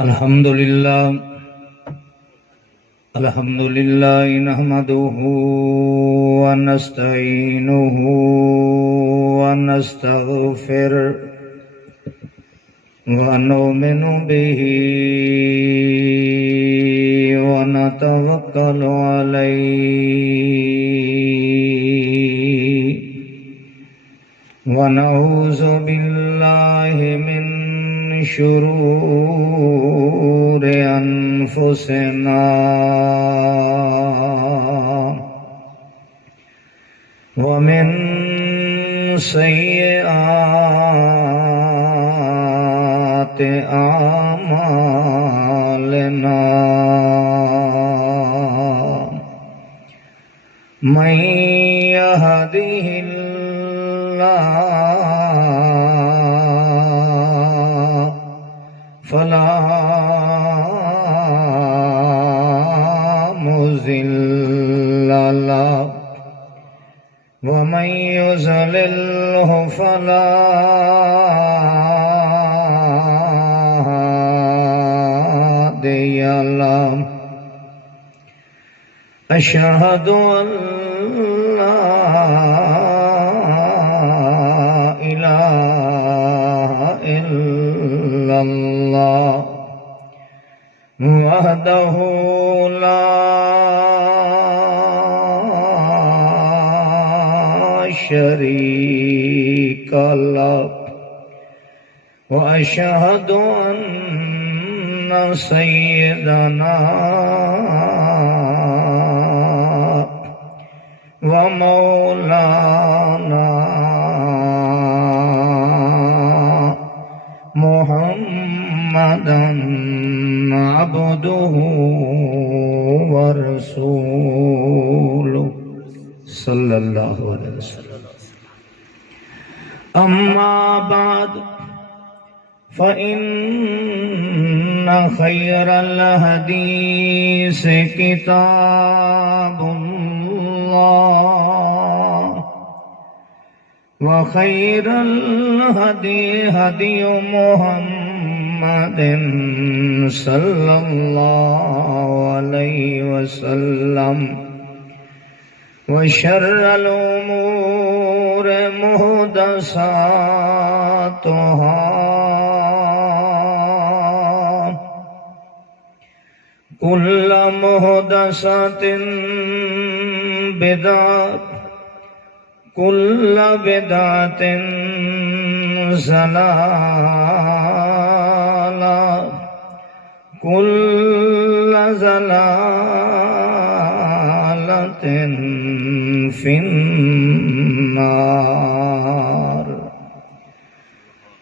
الحمد لله نحمده ونستعينه ونستغفره ونؤمن به ونتوكل عليه ونعوذ بالله من شرور أنفسنا ومن سيئات أعمالنا من يهده الله فلا مضل له ومن يضلل فلا هادي له أشهد أن لا إله إلا الله وحده لا شريك له وأشهد أن سيدنا ومولانا محمدا عبده ورسوله صلی اللہ علیہ وسلم اما بعد فإن خير الحديث كتاب الله وخير الهدي هدي محمد صلى الله عليه وسلم وشر الأمور محدثاتها كل محدثة بدعة كل بدعة ضلالة كل ضلالة في النار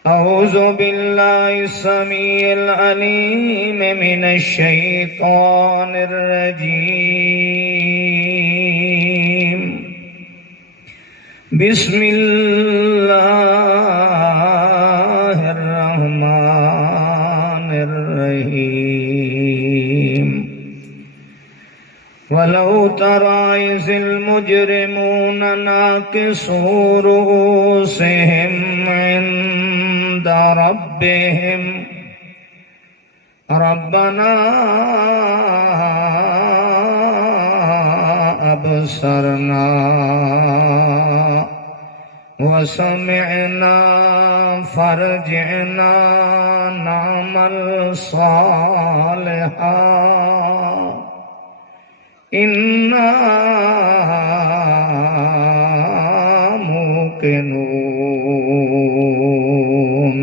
أعوذ بالله السميع العليم من الشيطان الرجيم بسم الله الرحمن الرحيم ولو ترى إذ المجرمون ناكسوا رؤوسهم عند ربهم ربنا أبصرنا وسمعنا فارجعنا نعمل صالحا إنا موقنون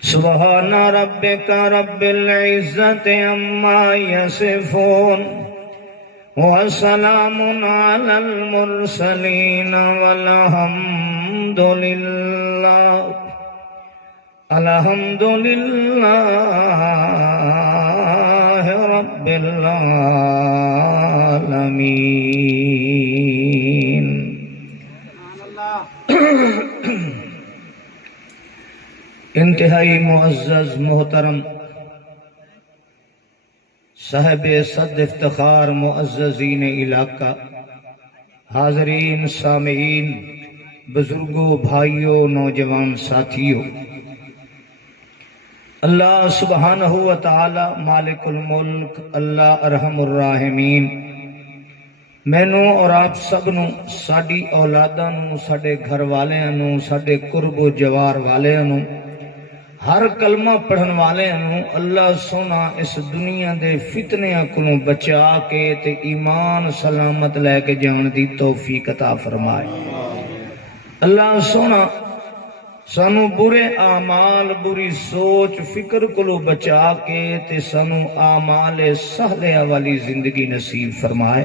سبحان ربك رب العزة عما يصفون وسلام على المرسلين والحمد لله رب العالمين انتہائی معزز محترم صاحب صد افتخار معززین علاقہ، حاضرین سامعین، بزرگوں، بھائیوں، نوجوان ساتھیوں، اللہ سبحانہ و تعالی مالک الملک، اللہ ارحم الراحمین، مینوں اور آپ سب نو، ساڈی اولاداں نو، ساڈے گھر والیاں نو، ساڈے قرب و جوار والیاں نو، ہر کلمہ پڑھن والیاں نو اللہ سونا اس دنیا دے فتنیاں کولوں بچا کے تے ایمان سلامت لے کے جان دی توفیق عطا فرمائے۔ اللہ سونا سانو برے اعمال، بری سوچ فکر کولو بچا کے تے سانو اعمال صالحہ والی زندگی نصیب فرمائے۔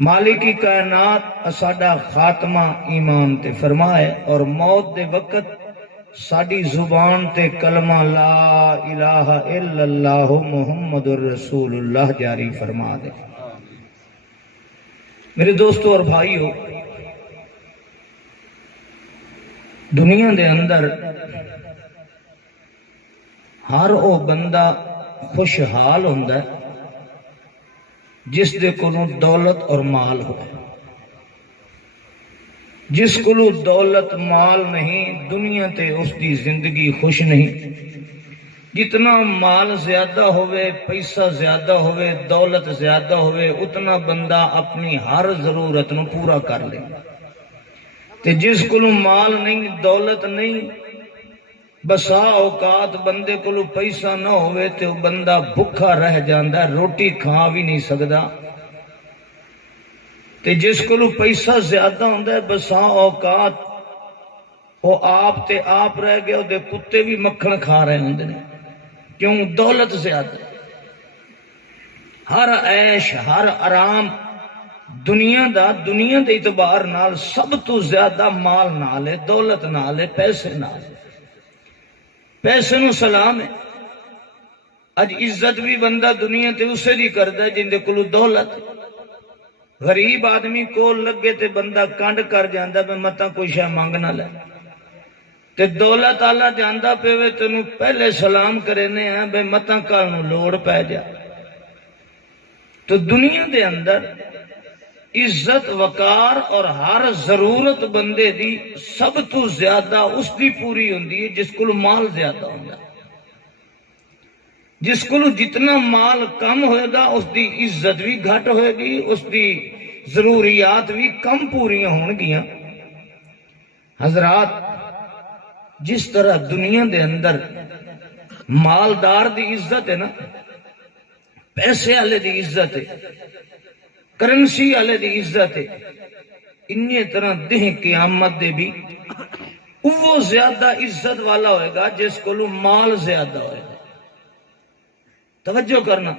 مالکی کائنات ساڈا خاتمہ ایمان تے فرمائے، اور موت دے وقت ساڈی زبان تے کلمہ لا الہ الا اللہ محمد الرسول اللہ جاری فرما دے۔ میرے دوستو اور بھائیو، دنیا دے اندر ہر او بندہ خوشحال ہوندا ہے جس دے کولوں دولت اور مال ہو۔ جس کولوں دولت مال نہیں، دنیا تے اس دی زندگی خوش نہیں۔ جتنا مال زیادہ ہوئے، پیسہ زیادہ ہوئے، دولت زیادہ ہوئے، اتنا بندہ اپنی ہر ضرورت نو پورا کر لے۔ تے جس کولوں مال نہیں، دولت نہیں، بسا اوقات بندے کولوں پیسہ نہ ہوئے تے بندہ بھکھا رہ جاندا ہے، روٹی کھا بھی نہیں سکدا۔ تے جس کولوں پیسہ زیادہ ہوندا ہے، بسا اوقات وہ آپ تے آپ رہ گئے، دے کتے بھی مکھن کھا رہے ہوندے نے، کیوں؟ دولت زیادہ۔ ہر عیش، ہر آرام دنیا دے اعتبار نال سب تو زیادہ مال نال ہے، دولت نال ہے، پیسے نال ہے۔ پیسے نو سلام ہے۔ اج عزت بھی بندہ دنیا تے اسے دی کردا ہے جن دے کولوں دولت۔ غریب آدمی کول لگے تے بندہ کنڈ کر جاندا ہے، متا کوئی شے منگ نہ لے۔ تے دولت آلا جاندا پے تینوں پہلے سلام کرینے ہیں بے متا کل نو لوڑ پے جا۔ تو دنیا دے اندر عزت وقار اور ہر ضرورت بندے دی سب تو زیادہ اس دی پوری ہوندی ہے جس کو مال زیادہ ہوندا۔ جس کو جتنا مال کم ہوئے گا اس دی عزت بھی گھٹ ہوئے گی، اس دی ضروریات بھی کم پوریاں ہون گیاں۔ حضرات، جس طرح دنیا دے اندر مالدار دی عزت ہے نا، پیسے والے دی عزت ہے، کرنسی والے دی عزت ہے، انہی طرح دہ قیامت دے بھی وہ زیادہ عزت والا ہوئے گا جس کو مال زیادہ ہوئے گا۔ توجہ کرنا،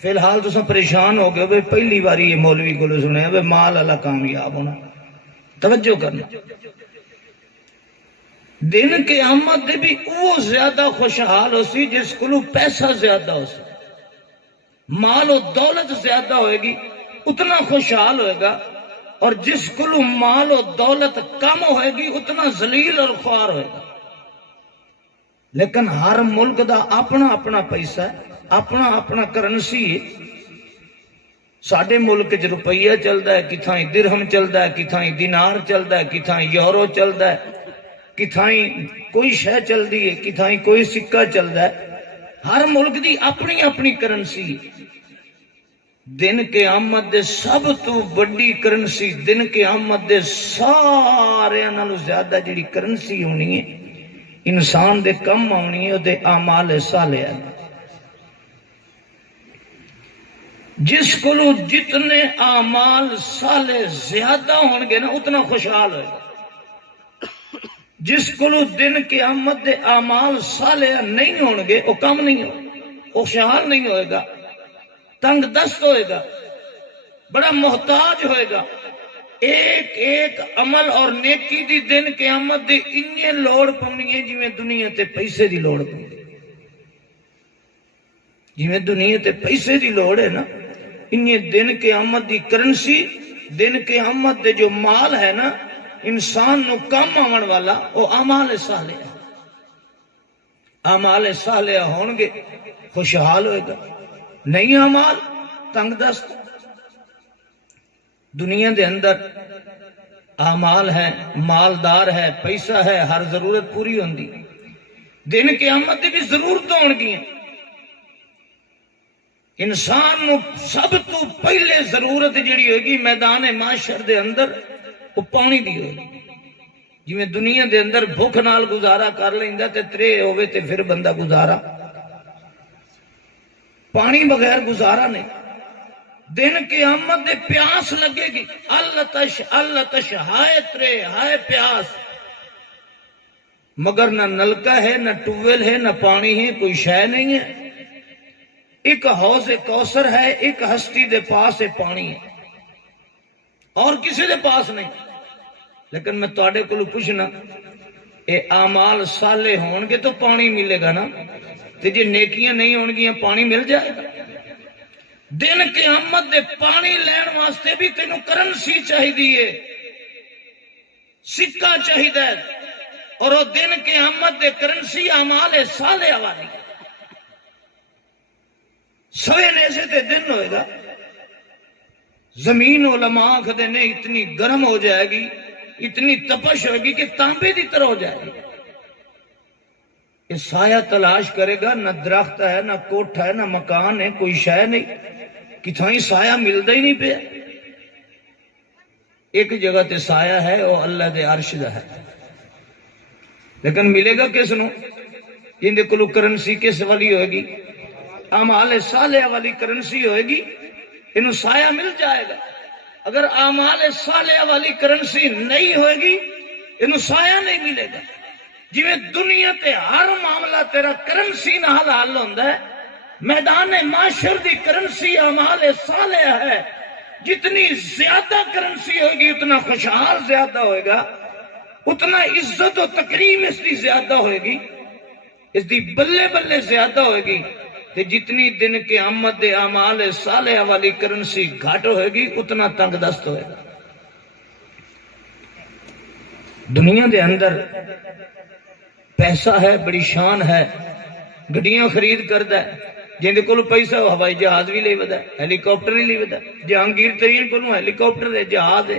فی الحال تو سب پریشان ہو گئے بھئی پہلی باری یہ مولوی کو سنے ہیں مال اللہ کامیاب ہونا۔ توجہ کرنا، دن قیامت دے بھی وہ زیادہ خوشحال ہو سی جس کو پیسہ زیادہ ہو سی۔ مال و دولت زیادہ ہوئے گی اتنا خوشحال ہوئے گا، اور جس کو مال و دولت کم ہوئے گی اتنا ذلیل اور خوار ہوئے گا۔ لیکن ہر ملک دا اپنا اپنا پیسہ ہے، اپنا اپنا کرنسی ہے۔ ساڈے ملک چ روپیہ چلتا ہے، کتھائیں درہم چلتا ہے، کتھائیں دینار چلتا ہے، کتھائیں یورو چلتا ہے، کتھائیں کوئی شے چلتی ہے، کتھائیں کوئی سکہ چلتا ہے۔ ہر ملک دی اپنی اپنی کرنسی ہے۔ دن قیامت دے سب تو بڑی کرنسی، دن قیامت دے سارے نالوں زیادہ جڑی کرنسی ہونی ہے انسان دے کم آنی ہے، دے اعمال صالحہ۔ جس کو جتنے اعمال صالح زیادہ ہون گے نا اتنا خوشحال ہوئے گا۔ جس کو دن قیامت دے اعمال صالح نہیں ہون گے وہ کم نہیں ہو، خوشحال نہیں ہوئے گا، تنگ دست ہوئے گا، بڑا محتاج ہوئے گا۔ ایک ایک عمل اور نیکی دی دن قیامت دے انہیں لوڑ پونی ہے جویں دنیا تے پیسے دی لوڑ پونی ہے۔ جویں دنیا تے پیسے دی لوڑ ہے نا، انہیں دن قیامت دی کرنسی، دن قیامت دے جو مال ہے نا انسان نو کم آون والا، وہ اعمال صالحہ ہے۔ اعمال صالحہ ہون گے خوشحال ہوئے گا، نہیں اعمال تنگ دست۔ دنیا دے اندر اعمال ہے، مالدار ہے، پیسہ ہے، ہر ضرورت پوری ہوندی، دن قیامت دی بھی ضرورت ہون گیاں. انسان نو سب تو پہلے ضرورت جڑی ہوئے گی میدان معاشر دے اندر وہ پانی دی ہوئے گی. جی میں دنیا دے اندر بھوک نال گزارا کر لیندہ تے ترے ہوئے تے پھر بندہ گزارا، پانی بغیر گزارا نہیں. دن قیامت دے پیاس لگے گی، اللہ تش ہائے ترے ہائے پیاس، مگر نہ نلکا ہے نہ ٹویل ہے نہ پانی ہے، کوئی شے نہیں ہے. ایک حوض کوثر ہے، ایک ہستی دے پاس ہے پانی ہے، اور کسی دے پاس نہیں. لیکن میں تواڈے کولوں پوچھنا، اے اعمال صالح ہون گے تو پانی ملے گا نا، تے جے نیکیاں نہیں ہون گیاں پانی مل جائے گا. دن قیامت دے پانی لین واسطے بھی تینوں کرنسی چاہیے، سکہ چاہیے، اور وہ دن قیامت دے کرنسی اعمال صالح والی. سوے نیسے تے دن ہوئے گا، زمین علماء آکھدے نے اتنی گرم ہو جائے گی، اتنی تپش ہوئے گی کہ تانبے دی طرح ہو جائے گی. یہ سایہ تلاش کرے گا، نہ درخت ہے نہ کوٹھ ہے نہ مکان ہے، کوئی شے نہیں، کتھائیں سایہ ملتا ہی نہیں پیا. ایک جگہ تے سایہ ہے وہ اللہ دے عرش دا ہے، لیکن ملے گا کس نو؟ جن دے کولو کرنسی کس والی ہوئے گی؟ اعمال صالحہ والی کرنسی ہوئے گی، انہوں سایہ مل جائے گا. اگر اعمال صالحہ والی کرنسی نہیں ہوئے گی انہوں سایہ نہیں ملے گا. جی میں دنیا تے ہر معاملہ تیرا کرنسی نہ حل ہوندہ ہے، میدان معاشر دی کرنسی اعمال صالحہ ہے. جتنی زیادہ کرنسی ہوئے گی اتنا خوشحال زیادہ ہوئے گا، اتنا عزت و تکریم اس دی زیادہ ہوئے گی، اس دی بلے بلے زیادہ ہوئے گی. کہ جتنی دن قیامت دے اعمال صالحہ والی کرنسی گھٹ ہوئے گی اتنا تنگ دست ہوئے گا. دنیا دے اندر پیسہ ہے، بڑی شان ہے، گڈیاں خرید کردا ہے، جن دے کول پیسہ ہو ہوائی جہاز بھی لے ودا ہے، ہیلی کاپٹر ہی لے ودا ہے. جہانگیر ترین کولوں ہیلی کاپٹر ہے، جہاز ہے.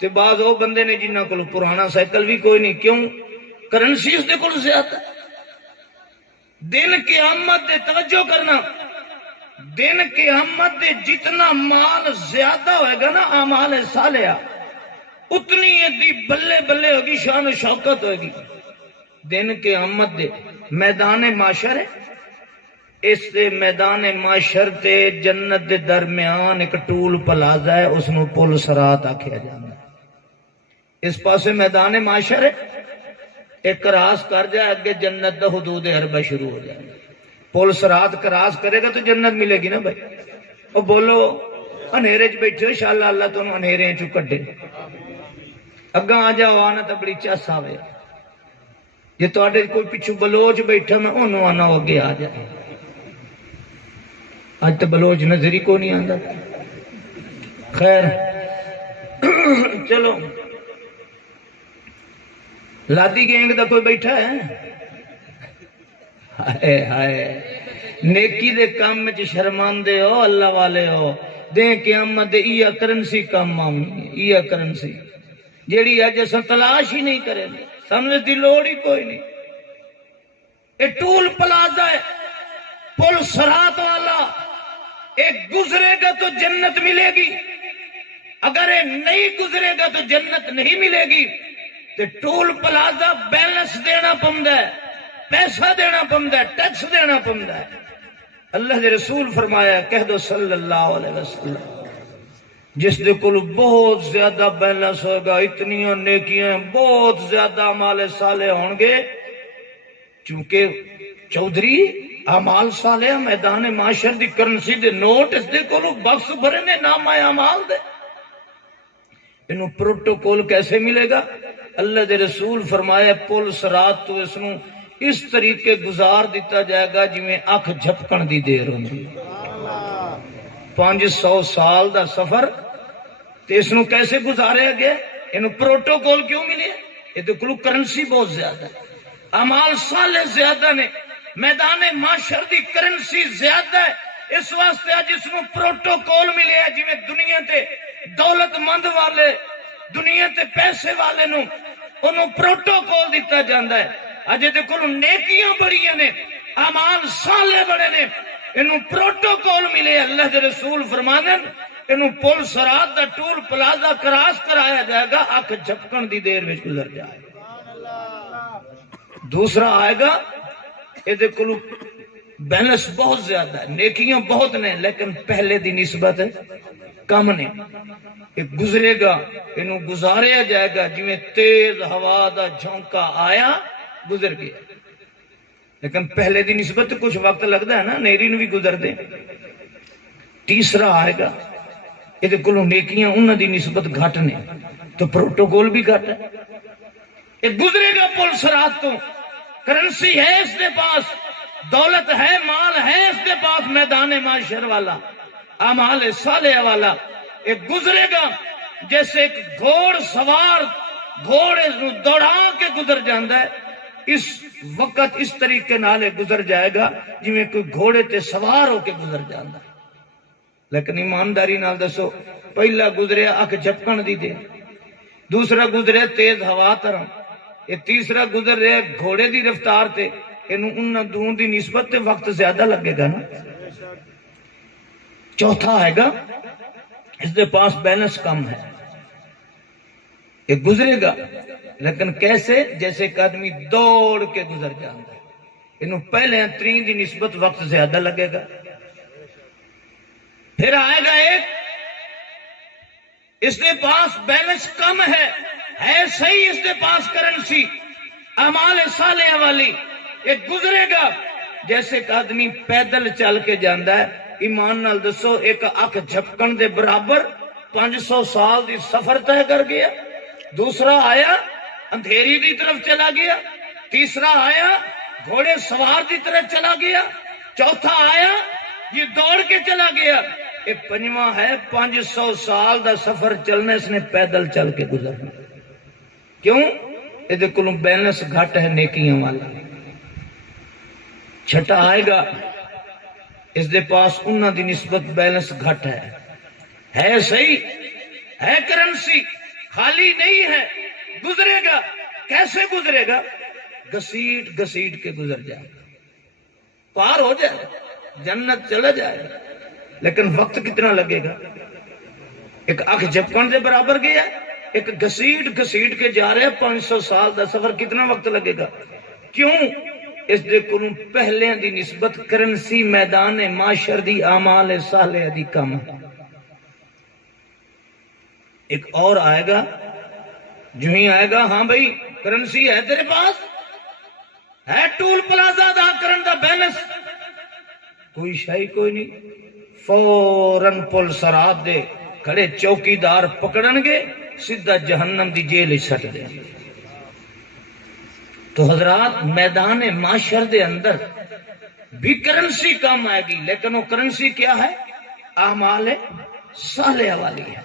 تے بعض وہ بندے نے جنہاں کول پرانا سائیکل بھی کوئی نہیں، کیوں؟ کرنسی اس دے کول زیادہ ہے. دن قیامت دے توجہ کرنا، دن قیامت دے جتنا مال زیادہ ہوئے گا نا اعمال صالحہ، اتنی ایدی بلے بلے ہوگی، شان و شوکت ہوگی. دن قیامت دے میدان معاشر ہے، اس دے میدان معاشر تے جنت دے درمیان ایک ٹول پلازا ہے، اس نو پل صراط آکھیا جاندا ہے. اس پاسے میدان معاشر ہے، ایک کراس کر جائے اگے جنت دا حدود حربہ شروع ہو جائے. پل صراط کراس کرے گا تو جنت ملے گی نا بھائی. اور بولو انہیرے چ بیٹھے ہو، انشاءاللہ اللہ تمہیں انہیرے چ کڈے. اگاں آ جاؤ آنا تو بڑی چس آوے. جی تواڈے کوئی پچھو بلوچ بیٹھا میں انہوں آنا ہو اگے آ جائے. اج تو بلوچ نظر ہی کو نہیں آندا. خیر چلو، لادی گینگ دا کوئی بیٹھا ہے؟ ہائے ہائے، نیکی دے کام میں شرماندے ہو، اللہ والے ہو. دے قیامت دے ایا کرنسی کام آونی، ایا کرنسی جیڑی اج اساں تلاش ہی نہیں کریں گے، سمجھ دی لوڑ ہی کوئی نہیں. اے ٹول پلازا ہے، پل صراط والا، ایک گزرے گا تو جنت ملے گی، اگر یہ نہیں گزرے گا تو جنت نہیں ملے گی. تے ٹول پلازا بیلنس دینا پوندا ہے، پیسہ دینا پوندا ہے، ٹیکس دینا پوندا ہے. اللہ دے رسول فرمایا، کہہ دو صلی اللہ علیہ وسلم، جس دے کول بہت زیادہ بیلنس ہوگا، اتنی نیکیاں بہت زیادہ اعمال صالح ہون گے. چونکہ چودھری اعمال صالح میدان معاشر دی کرنسی دے نوٹ اس دے کولو بخش بھرے نے نام اعمال دے. انہوں پروٹوکول کیسے ملے گا؟ اللہ دے رسول فرمایا پل صراط تو اس نو اس طریقے گزار دیتا جائے گا جی میں اکھ جھپکن دی دیر ہوندی. 500 سال دا سفر تے اس نو کیسے گزارے گئے؟ انہوں پروٹوکول کیوں ملے؟ یہ تو کلو کرنسی بہت زیادہ ہے، اعمال صالح زیادہ نے، میدان معاشر دی کرنسی زیادہ ہے. اس واسطے آج اس نو پروٹوکول ملے ہے. جی میں دنیا تے دولت مند والے، دنیا تے پیسے والے نو انہوں پروٹوکول دیتا جاندہ ہے. اجے دے کول نیکیاں بڑیاں نے، اعمال صالح بڑے نے، انہوں پروٹوکول ملے، اللہ دے رسول فرمانے انہوں پل سرات دا ٹول پلازا کراس کرایا جائے گا، اکھ جھپکن دی دیر میں گزر جائے گا۔ دوسرا آئے گا یہ کلو بیلنس بہت زیادہ ہے، نیکیاں بہت نے لیکن پہلے دی نسبت کم نے، یہ گزرے گا، انہوں گزاریا جائے گا جویں تیز ہوا دا جھونکا آیا گزر گیا، لیکن پہلے دی نسبت کچھ وقت لگتا ہے نا، نیری نو بھی گزر دے۔ تیسرا آئے گا یہ کلو نیکیاں انہوں دی نسبت گھٹ نے تو پروٹوکول بھی گھٹ ہے، یہ گزرے گا پل سرات تو، کرنسی ہے اس کے پاس، دولت ہے، مال ہے اس کے پاس، میدان معاشر والا، اعمال صالح والا، یہ گزرے گا جیسے ایک گھوڑ سوار گھوڑے دوڑا کے گزر جاندہ ہے، اس وقت اس طریقے نالے گزر جائے گا جویں کوئی گھوڑے تے سوار ہو کے گزر جاندہ ہے۔ لیکن ایمانداری نال دسو، پہلا گزرے اکھ جھپکن دی دے، دوسرا گزرے تیز ہوا طرح، یہ تیسرا گزر رہے گھوڑے دی رفتار تے، انہوں دون دی نسبت تے وقت زیادہ لگے گا نا۔ چوتھا آئے گا اس دے پاس بیلنس کم ہے، یہ گزرے گا لیکن کیسے؟ جیسے ایک آدمی دوڑ کے گزر جاتا ہے، انہوں پہلے ترین دی نسبت وقت زیادہ لگے گا۔ پھر آئے گا ایک اس کے پاس بیلنس کم ہے صحیح اس کے پاس کرنسی اعمال صالحہ والی، ایک گزرے گا جیسے ایک آدمی پیدل چل کے جاندہ ہے، ایمان نال دسو ایک اکھ جھپکن دے برابر 500 سال دی سفر طے کر گیا۔ دوسرا آیا اندھیری دی طرف چلا گیا، تیسرا آیا گھوڑے سوار دی طرف چلا گیا، چوتھا آیا یہ دوڑ کے چلا گیا، یہ پنجواں ہے 500 سال دا سفر چلنے اس نے پیدل چل کے گزرنا۔ کیوں؟ یہ کلوں بیلنس گھٹ ہے نیکیاں والا۔ چھٹا آئے گا اس دے پاس انہاں دی نسبت بیلنس گھٹ ہے صحیح، ہے کرنسی، خالی نہیں ہے، گزرے گا، کیسے گزرے گا؟ گسیٹ گسیٹ کے گزر جائے گا، پار ہو جائے گا، جنت چلا جائے گا، لیکن وقت کتنا لگے گا؟ ایک اکھ جھپکن دے برابر گیا، ایک گسیٹ گسیٹ کے جا رہے 500 سال دا سفر کتنا وقت لگے گا؟ کیوں؟ اس دے کلوں پہلے دی نسبت کرنسی میدان معاشر دی اعمال صالحہ دی کم ہے۔ ایک اور آئے گا جو ہی آئے گا، ہاں بھائی کرنسی ہے تیرے پاس، ہے ٹول پلازا دا کرن دا بیلنس، کوئی شاہی کوئی نہیں، فوراً پل سرات دے کھڑے چوکیدار پکڑن گے، سیدھا جہنم دی جیل سٹ دے۔ تو حضرات میدان معاشر دے اندر بھی کرنسی کام آئے گی، لیکن وہ کرنسی کیا ہے؟ اعمال صالحہ والی ہے۔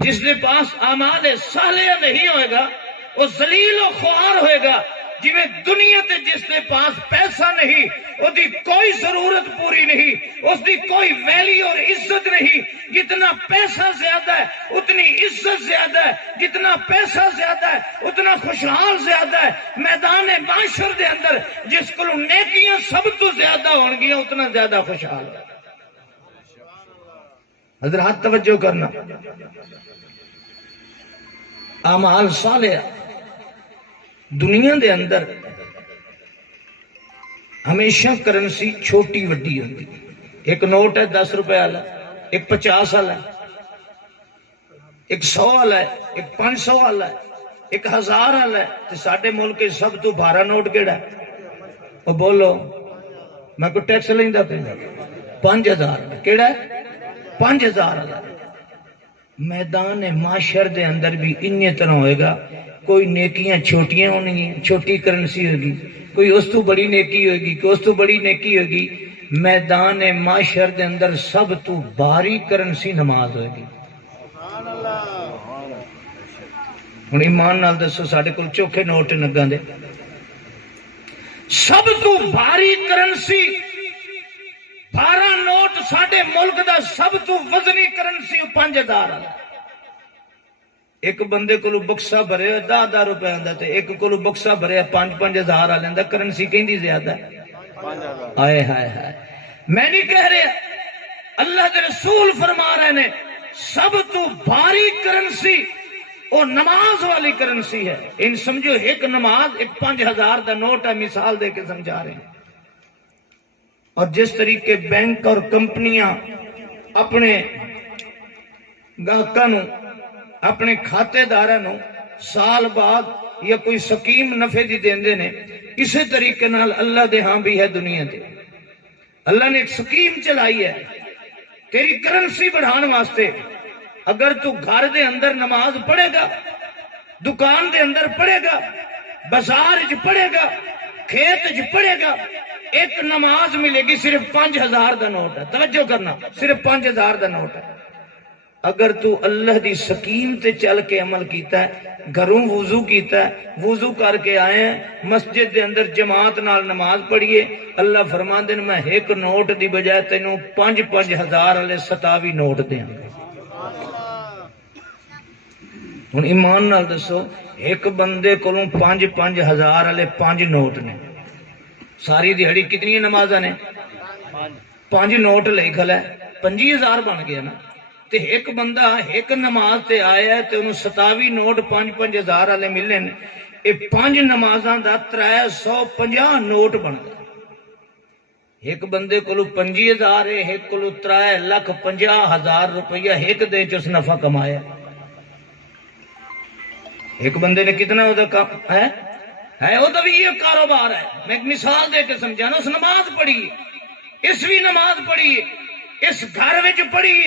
جس کے پاس اعمال صالحہ نہیں ہوئے گا وہ ذلیل و خوار ہوئے گا، جویں دنیا تے جس کے پاس پیسہ نہیں، اس دی کوئی ضرورت پوری نہیں، اس دی کوئی ویلیو اور عزت نہیں، جتنا پیسہ زیادہ ہے اتنی عزت زیادہ ہے، جتنا پیسہ زیادہ ہے اتنا خوشحال زیادہ ہے۔ میدان معاشر دے اندر جس کو نیکیاں سب تو زیادہ ہون گیا اتنا زیادہ خوشحال ہے۔ حضرات توجہ کرنا، اعمال صالحہ دنیا دے اندر ہمیشہ کرنسی چھوٹی وڈی ہوتی، ایک نوٹ ہے 10 روپے والا، ایک 50 والا ہے، ایک 100 والا ہے، ایک 500 والا ہے، ایک 1000 والا ہے۔ تو ساڈے ملک سب تو بھارا نوٹ کیڑا ہے؟ وہ بولو، میں کوئی ٹیکس لیندا پہ 5000 کیڑا ہے؟ 5000 والا۔ میدان معاشر دے اندر بھی انہی طرح ہوئے گا، کوئی نیکیاں چھوٹیاں ہونی ہیں، چھوٹی کرنسی ہوگی، کوئی اس تو بڑی نیکی ہوگی، کوئی اس تو بڑی نیکی ہوگی۔ میدان معاشر دے اندر سب تو بھاری کرنسی نماز ہوگی۔ ہن ایمان نال دسو ساڈے کول چوکھے نوٹ نگاں دے، سب تو بھاری کرنسی بھارا نوٹ ساڈے ملک دا سب تو وزنی کرنسی 5000 والا، ایک بندے کو بکسا بھرے 10,000 روپے آندا تے ایک کو بکسا بھرے 5,000 آ کرنسی کہندی زیادہ ہے؟ 5,000. ہائے ہائے ہائے، میں نہیں کہہ رہا، اللہ کے رسول فرما رہے نے سب تو بھاری کرنسی وہ نماز والی کرنسی ہے۔ ان سمجھو ایک نماز ایک 5,000 دا نوٹ ہے، مثال دے کے سمجھا رہے ہیں۔ اور جس طریقے بینک اور کمپنیاں اپنے گاہکاں نو اپنے کھاتے داراں نو سال بعد یا کوئی سکیم نفع دی دیندے نے، اسی طریقے نال اللہ دے ہاں بھی ہے دنیا دے۔ اللہ نے ایک سکیم چلائی ہے تیری کرنسی بڑھان واسطے۔ اگر تو گھر دے اندر نماز پڑھے گا، دکان دے اندر پڑھے گا، بازار وچ پڑھے گا، کھیت وچ پڑھے گا، ایک نماز ملے گی صرف 5,000 دا نوٹ ہے۔ توجہ کرنا، صرف 5,000 دا نوٹ ہے۔ اگر تو اللہ دی سکیم تے چل کے عمل کیتا ہے، گھروں وضو کیتا ہے، وضو کر کے آئے ہیں، مسجد دے اندر جماعت نال نماز پڑھیے، اللہ فرماندے نے میں ایک نوٹ دی بجائے تینوں 5,000 والے 27 نوٹ دیاں۔ ہن ایمان نال دسو، ایک بندے کولوں 5,000 والے 5 نوٹ نے، ساری دیہڑی کتنی نمازاں نے؟ 5 نوٹ لے کھلا ہے، 25,000 بن گیا نا۔ تے ایک بندہ ایک نماز تے آیا ہے تے انہوں 27 نوٹ 5,000 والے ملے نے، یہ 5 نمازاں دا 350 نوٹ بن گیا۔ ایک بندے کو 25,000 ہے، ایک کو 3,50,000 روپیہ ایک دے چ اس نفع کمایا۔ ایک بندے نے کتنا وہ ہے وہ تو بھی یہ کاروبار ہے۔ میں ایک مثال دے کے سمجھانا، اس نماز پڑھی، اس بھی نماز پڑھی، اس گھر وچ پڑھی،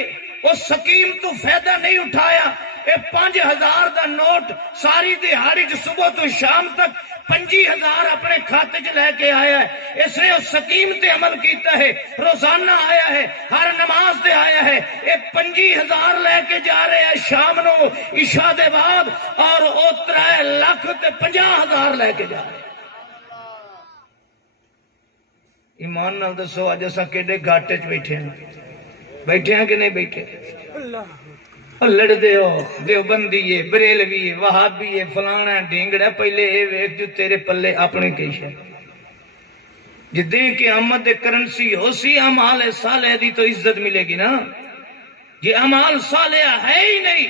اس سکیم تو فائدہ نہیں اٹھایا، یہ 5,000 دا نوٹ ساری دیہاڑی صبح تو شام تک 25,000 اپنے کھاتے چ لے کے آیا ہے۔ اس نے اس سکیم تے عمل کیتا ہے، روزانہ آیا ہے، ہر نماز تے آیا ہے، یہ 25,000 لے کے جا رہے ہیں شام نو عشاء دے بعد، اور وہ 3,50,000 لے کے جا رہے ہیں۔ ایمان نال دسو اج اساں کیڑے گھاٹے چ بیٹھے ہیں کہ نہیں بیٹھے؟ لڑتے ہو دیوبندی ہے، بریلوی ہے، وہابی ہے، فلانا ڈینگڑا، پہلے اے ویکھ جو تیرے پلے اپنے کی شے جدیں قیامت کرنسی ہو سی اعمال صالح دی تو عزت ملے گی نا۔ یہ اعمال صالح ہے ہی نہیں،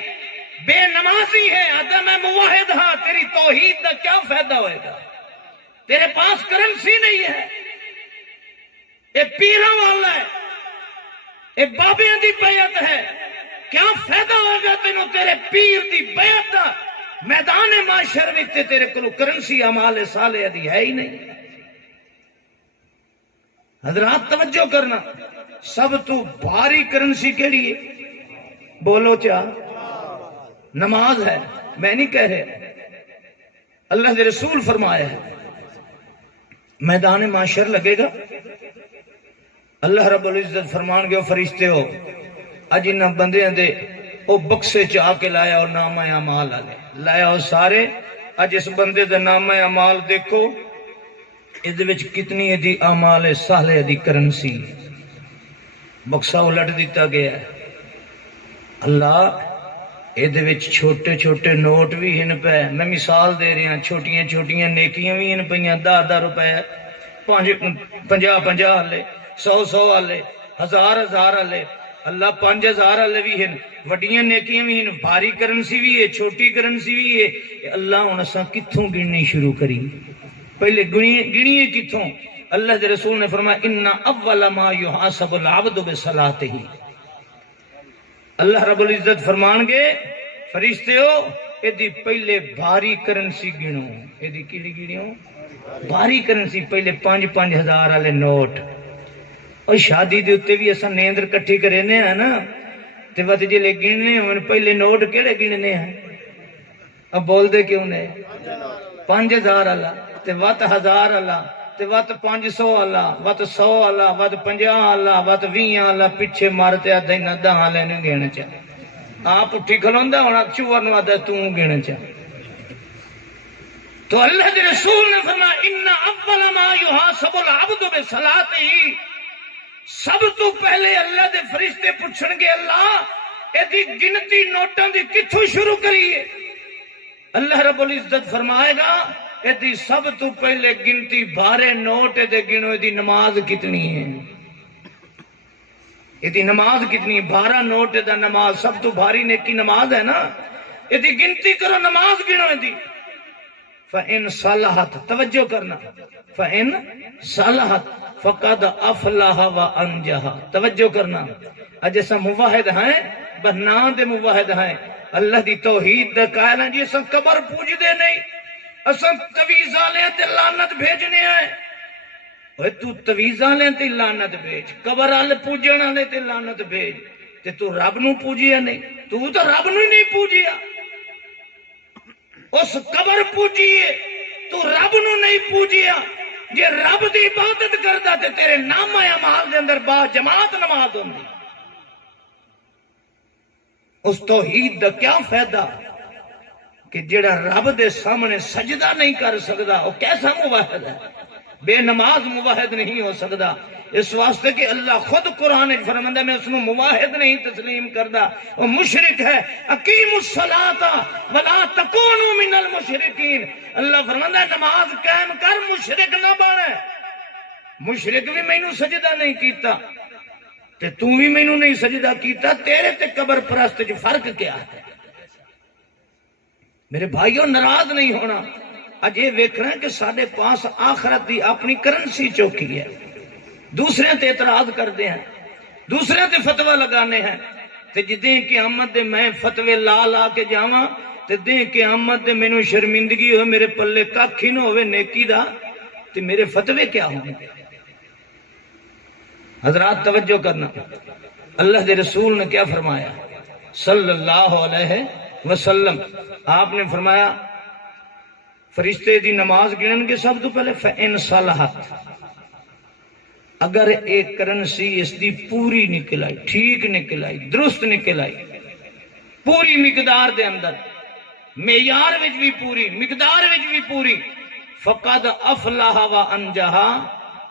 بے نمازی ہے، عدم موحد ہاں، تیری توحید دا کیا فائدہ ہوئے گا؟ تیرے پاس کرنسی نہیں ہے، یہ پیراں والا ہے، یہ بابیاں دی بیعت ہے، کیا فائدہ ہوگا تینوں تیرے پیر دی بیعت دا؟ میدان معاشر وچ تیرے کول کرنسی اعمال صالح دی ہے ہی نہیں۔ حضرات توجہ کرنا، سب تو بھاری کرنسی کیڑی ہے؟ بولو چا نماز ہے، میں نہیں کہہ رہے، اللہ کے رسول فرمایا ہے میدان معاشر لگے گا، اللہ رب العزت فرمان گے فرشتے ہو اج انہاں بندیاں دے او بکسے چ آ کے لایا اور نامہ اعمال والے لایا اور سارے اج اس بندے دا نامہ اعمال دیکھو، اس دے وچ کتنی دی اعمال صالح دی کرنسی، بکسا الٹ دیتا گیا ہے۔ اللہ یہ وچ چھوٹے چھوٹے نوٹ بھی ہن پے، میں مثال دے رہا، چھوٹیاں چھوٹیاں نیکیاں بھی ہن پئیاں، 10 روپے، 50 والے، 100 والے، 1000 والے، اللہ 5000 والے بھی ہیں، وڈیاں نیکیاں بھی ہیں، بھاری کرنسی بھی ہے، چھوٹی کرنسی بھی ہے۔ اللہ ہن اساں کتھوں گننی شروع کری؟ پہلے گنیے کتھوں؟ اللہ دے رسول نے فرمایا ان اول ما یحاسب العبد بصلاته، اللہ رب العزت فرمان گے فرشتے ہو ایدی پہلے بھاری کرنسی گنو، ایدی کیڑی گنو؟ بھاری کرنسی، پہلے 5,000 والے نوٹ۔ اور شادی دے اوتے بھی اساں نیندر کٹھی کرینے ہیں نا، تے وقت جلے گننے ہن پہلے نوٹ کیڑے گننے ہیں؟ اب بول دے کیوں نے؟ 5,000 والا تے وت 1000 والا تے وت 500 والا وت 100 والا وت 50 والا وت 20 والا، پیچھے مارتے دین 10 والے نہیں گن چا، آپ اٹھی کھلوندا ہونا چور نو آدا تو گن چا۔ تو اللہ کے رسول نے فرمایا ان اول ما یحاسب العبد بصلاته، سب تو پہلے اللہ دے فرشتے پوچھن گے اللہ ایدی گنتی نوٹاں دی کتھوں شروع کریے؟ اللہ رب العزت فرمائے گا ایدی سب تو پہلے گنتی بارے نوٹ دے گنو ایدی نماز کتنی ہے، ایدی نماز کتنی ہے؟ 12 نوٹ دا نماز سب تو بھاری نیکی نماز ہے نا، ایدی گنتی کرو نماز گنو ایدی۔ فَإِن صَلَحَتْ، توجہ کرنا، فَإِن صَلَحَتْ فَقَدْ أَفْلَحَ وَأَنجَحَ، توجہ کرنا۔ اجیسا موحد ہیں بہنا دے موحد ہیں، اللہ دی توحید دا قائل ہیں جی اساں قبر پوج دے نہیں، اساں تویزاں لیں تے لعنت بھیجنے آئے۔ اوہ تو تویزاں لیں تے لعنت بھیج، قبر آل پوجن آلے تے لعنت بھیج، تے تو رب نو پوجیا نہیں، تو رب نو ہی نہیں پوجیا، اس قبر پوجیے تو رب نو نہیں پوجیا۔ جے رب دی عبادت کردا تے تیرے نام اعمال دے اندر با جماعت نماز ہوندی۔ اس توحید دا کیا فائدہ کہ جڑا رب دے سامنے سجدہ نہیں کر سکدا وہ کیسا موحد ہے؟ بے نماز موحد نہیں ہو سکدا، اس واسطے کہ اللہ خود قرآن فرماندا میں اس کو موحد نہیں تسلیم کردا، وہ مشرک ہے۔ اقیموا الصلاۃ ولا تکونوا من المشرکین، اللہ فرماندا نماز قائم کر، مشرک نہ بن۔ مشرک بھی مینوں سجدہ نہیں کیتا تے تو بھی مینوں نہیں سجدہ کیتا، تیرے تے قبر پرست جو فرق کیا ہے؟ میرے بھائیوں ناراض نہیں ہونا، اج یہ ویکھنا کہ سارے پاس آخرت دی اپنی کرنسی چوکی ہے، دوسرے تے اعتراض کرتے ہیں، دوسرے تے فتوہ لگانے ہیں، تے جدیں قیامت دے میں فتوے لا کے جاواں تے دیں قیامت دے مینوں شرمندگی ہوئے، میرے پلے ککھ ہی نہ ہوئے نیکی دا، تے میرے فتوے کیا ہوں گے؟ حضرات توجہ کرنا، اللہ دے رسول نے کیا فرمایا صلی اللہ علیہ وسلم؟ آپ نے فرمایا فرشتے دی نماز گنن کے سب تو پہلے فَإِن صَلَحَتْ، اگر ایک کرنسی اس دی پوری نکل آئی، ٹھیک نکل آئی، درست نکل آئی، پوری مقدار دے اندر، معیار وچ بھی پوری، مقدار وچ بھی پوری، فَقَدْ أَفْلَحَ وَأَنجَحَ،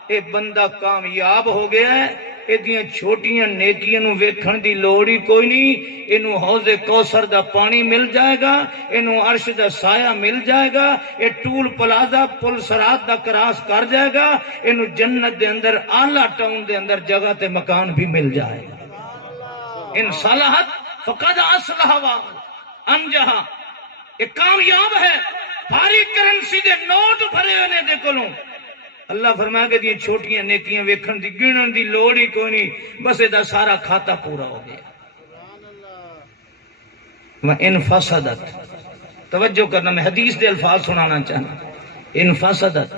اے بندہ کامیاب ہو گیا ہے، ایدیاں چھوٹیاں نیکیاں نو ویکھن دی لوڑ ہی کوئی نہیں، اینو حوض کوثر دا پانی مل جائے گا، اینو عرش دا سایہ مل جائے گا، اے ٹول پلازا پل سرات دا کراس کر جائے گا، اینو جنت دے اندر اعلیٰ ٹاؤن دے اندر جگہ تے مکان بھی مل جائے گا۔ ان صلاحت فقد اصلح وانجح، یہ کامیاب ہے، بھاری کرنسی دے نوٹ بھرے ہونے دے کولوں، اللہ فرمایا کہ یہ چھوٹیاں نیکیاں ویکھن دی گنن دی لوڑ ہی کوئی نہیں، بس دا سارا کھاتا پورا ہو گیا۔ وَإِن فَسَدَتْ، توجہ کرنا، میں حدیث دے الفاظ سنانا چاہنا، ان فسدت،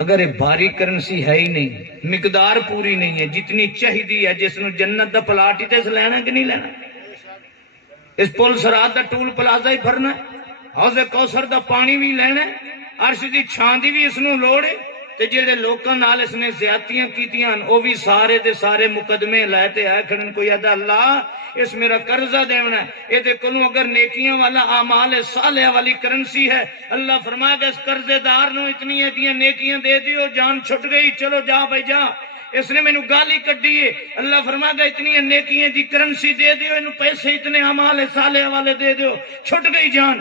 اگر یہ بھاری کرنسی ہے ہی نہیں، مقدار پوری نہیں ہے جتنی چاہیے ہے، جس نو جنت دا پلاٹ ہی تے لینا کہ نہیں لینا، اس پل سرات دا ٹول پلازا ہی بھرنا، حوض کوثر دا پانی بھی لینا، عرش دی چھان دی بھی اس نو لوڑ ہے، تے جڑے لوکاں نال اس نے زیادتیاں کیتیاں او بھی سارے دے سارے مقدمے لائے تے آئے کھڑن، کوئی ادا اللہ اس میرا قرضہ دیونا ہے، اے دے کلوں اگر نیکیاں والا اعمال صالحہ والی کرنسی ہے، اللہ فرمائے گا اس قرضے دار نو اتنی ایدیاں نیکیاں دے دیو، جان چھٹ گئی، چلو جا بھائی جا، اس نے مینوں گالی کڈی ہے، اللہ فرمائے گا اتنی نیکیاں دی کرنسی دے دیو، انہوں پیسے اتنے اعمال صالحہ والے دے دیو، چھٹ گئی جان۔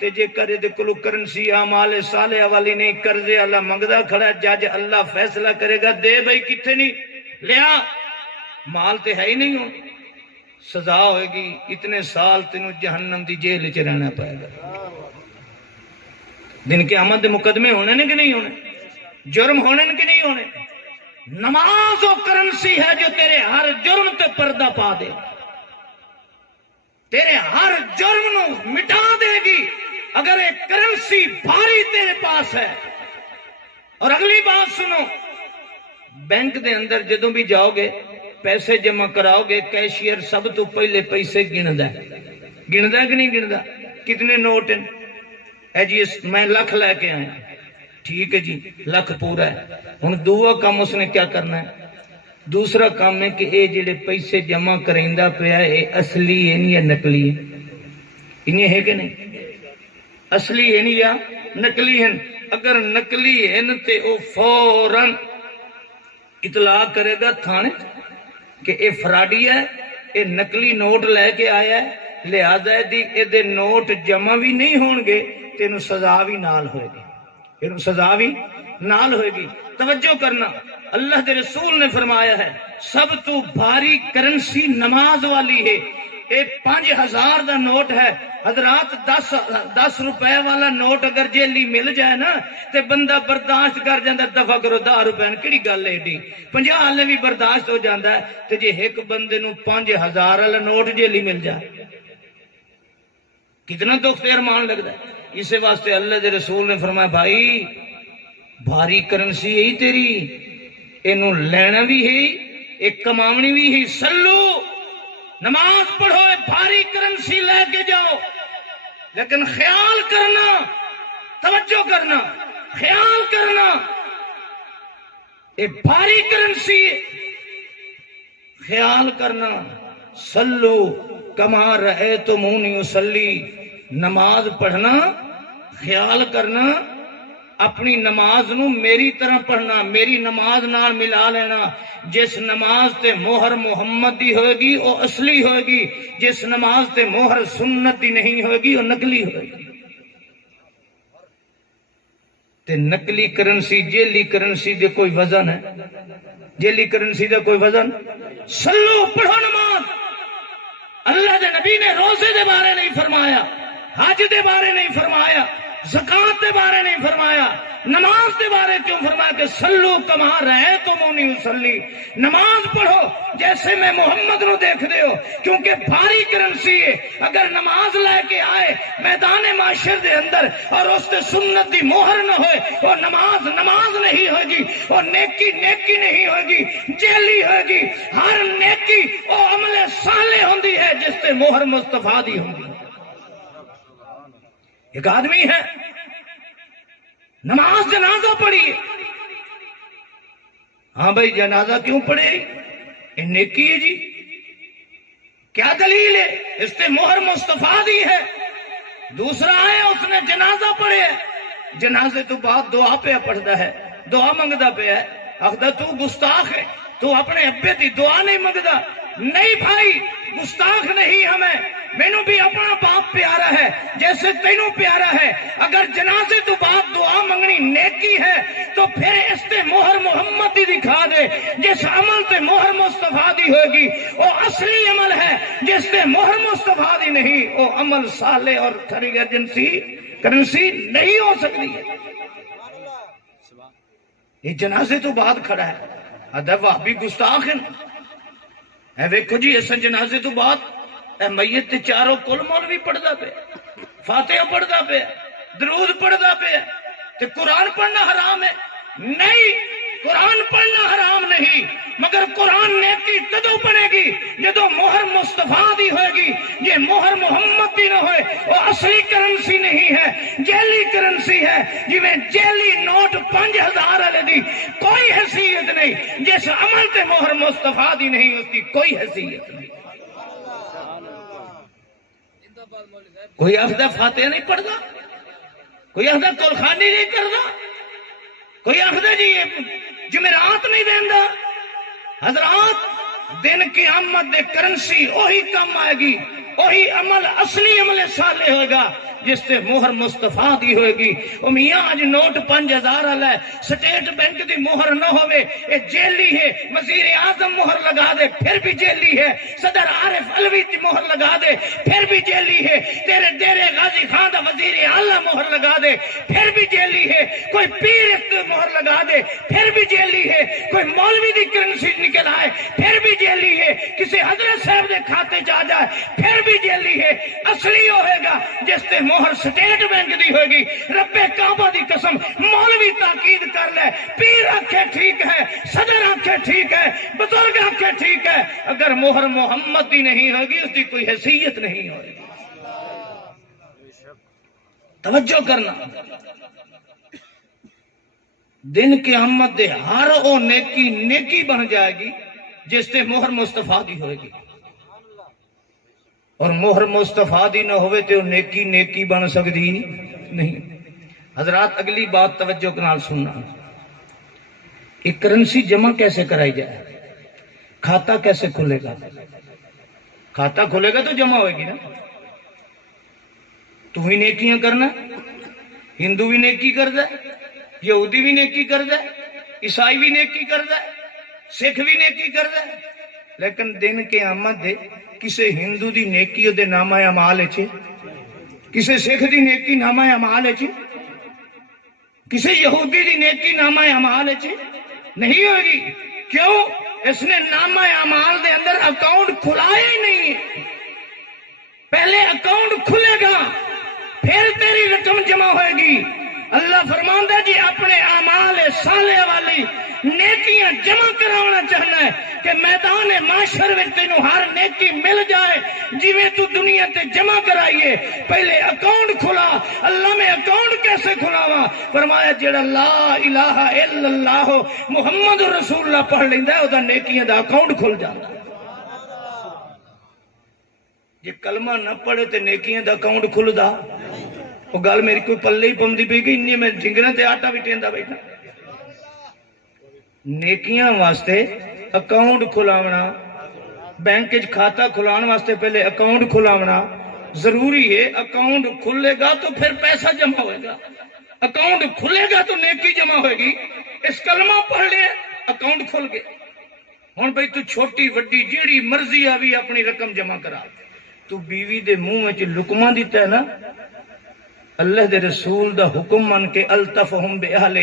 تے جے کرے دے کلو کرنسی اعمال صالحہ والی نہیں، قرضے اللہ منگدا کھڑا، جج اللہ فیصلہ کرے گا، دے بھائی کتنے نہیں لیا، مال تے ہے ہی نہیں ہو، سزا ہوئے گی، اتنے سال تینوں جہنم دی جیل وچ رہنا پائے گا۔ دن قیامت دے مقدمے ہونے نے کہ نہیں ہونے، جرم ہونے نے کہ نہیں ہونے۔ نماز و کرنسی ہے جو تیرے ہر جرم تے پردہ پا دے، تیرے ہر جرم نو مٹا دے گی، اگر ایک کرنسی بھاری تیرے پاس ہے۔ اور اگلی بات سنو، بینک دے اندر جدوں بھی جاؤ گے، پیسے جمع کراؤ گے، کیشیئر سب تو پہلے پیسے گندا ہے کہ نہیں گندا، کتنے نوٹ ہیں، اے جی میں لکھ لے کے آیا، ٹھیک ہے جی لکھ پورا ہے، ہن دوسرا کام اس نے کیا کرنا ہے، دوسرا کام ہے کہ اے جڑے پیسے جمع کریندا پیا اے اصلی ہے نہیں یا نقلی ہے، انہیں ہے کہ نہیں، اصلی ہے نہیں یا نقلی ہیں، اگر نقلی ہیں تے او فوراً اطلاع کرے گا تھانے کہ اے فراڈی ہے، یہ نقلی نوٹ لے کے آیا ہے، لہذا یہ نوٹ جمع بھی نہیں ہون گے، تینوں سزا بھی نال ہوئے گی، تینوں سزا بھی نال ہوئے گی۔ توجہ کرنا، اللہ دے رسول نے فرمایا ہے سب تو بھاری کرنسی نماز والی ہے۔ یہ 5000 دا نوٹ ہے حضرات، 10 روپے والا نوٹ اگر جیلی مل جائے نا تے بندہ برداشت کر جاندہ، دفع کرو 10 روپے کیڑی گل ہے ایڈی، 50 والے بھی برداشت ہو جاندہ ہے، تے جے ایک بندے نو 5000 والا نوٹ جیلی مل جائے کتنا دکھ تے ارمان لگتا ہے۔ اسی واسطے اللہ دے رسول نے فرمایا بھائی بھاری کرنسی ہے تیری، اینو لینا بھی ہے، ایک کماونی بھی ہے، سلو نماز پڑھو، بھاری کرنسی لے کے جاؤ، لیکن خیال کرنا، توجہ کرنا، خیال کرنا، یہ بھاری کرنسی خیال کرنا۔ سلو کما رأیتمونی اصلی، نماز پڑھنا خیال کرنا، اپنی نماز نو میری طرح پڑھنا، میری نماز نال ملا لینا۔ جس نماز تے مہر محمد دی ہوئے گی وہ اصلی ہوئے گی، جس نماز تے مہر سنت دی نہیں ہوئے گی وہ نقلی ہوئے گی۔ تے نقلی کرنسی جیلی کرنسی دے کوئی وزن ہے؟ جیلی کرنسی دے کوئی وزن؟ سلو پڑھو نماز۔ اللہ دے نبی نے روزے دے بارے نہیں فرمایا، حج دے بارے نہیں فرمایا، زکات دے بارے نہیں فرمایا، نماز دے بارے کیوں فرمایا کہ سلو کما رأیتمونی اصلی، نماز پڑھو جیسے میں محمد نو دیکھ دے ہو، کیونکہ بھاری کرنسی ہے۔ اگر نماز لے کے آئے میدان معاشر دے اندر اور اس تے سنت دی مہر نہ ہوئے، وہ نماز نماز نہیں ہوگی، وہ نیکی نیکی نہیں ہوگی، جیلی ہوگی۔ ہر نیکی وہ عمل صالح ہوندی ہے جس تے مہر مصطفیٰ دی ہوندی۔ ایک آدمی ہے نماز جنازہ پڑھی، ہاں بھائی جنازہ کیوں پڑھے؟ یہ نیکی ہے جی، کیا دلیل ہے؟ اس نے مہر مصطفیٰ دی ہے۔ دوسرا ہے اس نے جنازہ پڑھے ہے، جنازے تو بعد دعا پہ پڑھتا ہے، دعا منگتا پہ ہے، آخدا تو گستاخ ہے، تو اپنے ابے دی دعا نہیں منگتا۔ نہیں بھائی گستاخ نہیں ہمیں، مینوں بھی اپنا باپ پیارا ہے جیسے تینوں پیارا ہے۔ اگر جنازے تو بعد دعا منگنی نیکی ہے تو پھر اس تے مہر محمد دی دکھا دے۔ جس عمل تے مہر مصطفیٰ دی ہوگی وہ اصلی عمل ہے، جس تے مہر مصطفیٰ دی نہیں وہ عمل صالح اور کھری ایجنسی کرنسی نہیں ہو سکتی ہے۔ یہ جنازے تو بعد کھڑا ہے، ادب وہابی گستاخ ہیں۔ اے ویکھو جی اس جنازے تو بعد اے میت تے چاروں کل مولوی پڑھدا پہ، فاتحہ پڑھدا پہ، درود پڑھدا پہ، تے قرآن پڑھنا حرام ہے؟ نہیں، قرآن پڑھنا حرام نہیں، مگر قرآن نیکی تدو پڑھے گی جدو مہر مصطفیٰ دی ہوئے گی۔ یہ مہر محمد دی نہ ہوئے وہ اصلی کرنسی نہیں ہے، جیلی کرنسی ہے۔ جی میں جیلی نوٹ 5000 والے دی کوئی حیثیت نہیں، جس عمل تے مہر مصطفیٰ دی نہیں اس کی کوئی حیثیت نہیں۔ کوئی آخدہ فاتحہ نہیں پڑھتا، کوئی آخدہ کلخانی نہیں کرتا، کوئی آخدہ جی جمعرات نہیں دینا۔ حضرات دن قیامت دے کرنسی وہی کم آئے گی، وہی عمل اصلی عمل صالح ہوگا جس سے مہر مصطفیٰ دی ہوئے گی۔ او میاں آج نوٹ 5000 والا ہے، سٹیٹ بینک دی مہر نہ ہوئے یہ جیلی ہے، وزیر اعظم مہر لگا دے پھر بھی جیلی ہے، صدر عارف علوی دی مہر لگا دے پھر بھی جیلی ہے، تیرے ڈیرے غازی خان دا وزیر اعلیٰ مہر لگا دے پھر بھی جیلی ہے، کوئی پیر اس تے مہر لگا دے پھر بھی جیلی ہے، کوئی مولوی دی کرنسی نکل آئے پھر بھی جیلی ہے، کسی حضرت صاحب دے کھاتے جا جائے پھر بھی جیلی ہے۔ اصلی ہوئے گا جس تے مہر سٹیٹ بینک دی ہوئے گی۔ رب کعبہ دی قسم مولوی تاکید کر لے، پیر آنکھیں ٹھیک ہے، صدر آنکھیں ٹھیک ہے، بزرگ آنکھیں ٹھیک ہے، اگر مہر محمد دی نہیں ہوگی اس کی کوئی حیثیت نہیں ہوگی۔ توجہ کرنا، دن قیامت دے ہر او نیکی نیکی بن جائے گی جس تے مہر مصطفیٰ دی ہوئے گی، اور مہر مصطفیٰ دی نہ ہوئے تو نیکی نیکی بن سکتی نہیں۔ حضرات اگلی بات توجہ کے نال سننا، ایک کرنسی جمع کیسے کرائی جائے، کھاتا کیسے کھلے گا؟ کھاتا کھلے گا تو جمع ہوئے گی نا. تو ہی نیکیاں کرنا. ہندو بھی نیکی کرتا ہے, یہودی بھی نیکی کرتا ہے, عیسائی بھی نیکی کرتا ہے, سکھ بھی نیکی کرتا ہے. لیکن دن قیامت دے کسے ہندو دی نیکی دے نامہ اعمال وچ, کسے سکھ دی نیکی نامہ اعمال وچ, کسے یہودی دی نیکی نامہ اعمال وچ نہیں ہوئے گی. کیوں؟ اس نے نامہ اعمال دے اندر اکاؤنٹ کھلایا ہی نہیں ہے. پہلے اکاؤنٹ کھلے گا پھر تیری رقم جمع ہوئے گی. اللہ فرماندا جی اپنے اعمال صالح والی نیکیاں جمع کرانا چاہنا ہے کہ میدان معاشر میں تینوں ہر نیکی مل جائے جویں تو دنیا تے جمع کرائیے. پہلے اکاؤنٹ کھلا. اللہ میں اکاؤنٹ کیسے کھلاواں؟ فرمایا جڑا لا الہ الا اللہ محمد رسول اللہ پڑھ لیندا ہے او دا نیکیاں دا اکاؤنٹ کھل جاندا. جے کلمہ نہ پڑھے تے نیکیاں دا اکاؤنٹ کھلدا. وہ گل میری کوئی پلے ہی پوندی پئی کہ انہیں میں ڈنگراں تے آٹا وٹیندا بیٹھا. نیکیاں واسطے اکاؤنٹ کھلاونا, بینک وچ کھاتا کھلان واسطے پہلے اکاؤنٹ کھلاونا ضروری ہے. اکاؤنٹ کھلے گا تو پھر پیسہ جمع ہوئے گا. اکاؤنٹ کھلے گا تو نیکی جمع ہوئے گی. اس کلمہ پڑھ لے اکاؤنٹ کھل گئے. ہن بھئی تو چھوٹی وڈی جیڑی مرضی آوی اپنی رقم جمع کرا. تو بیوی دے منہ وچ لقمہ دیتا ہے نا, اللہ دے رسول دا حکم من کے الطفہم بأہلہ,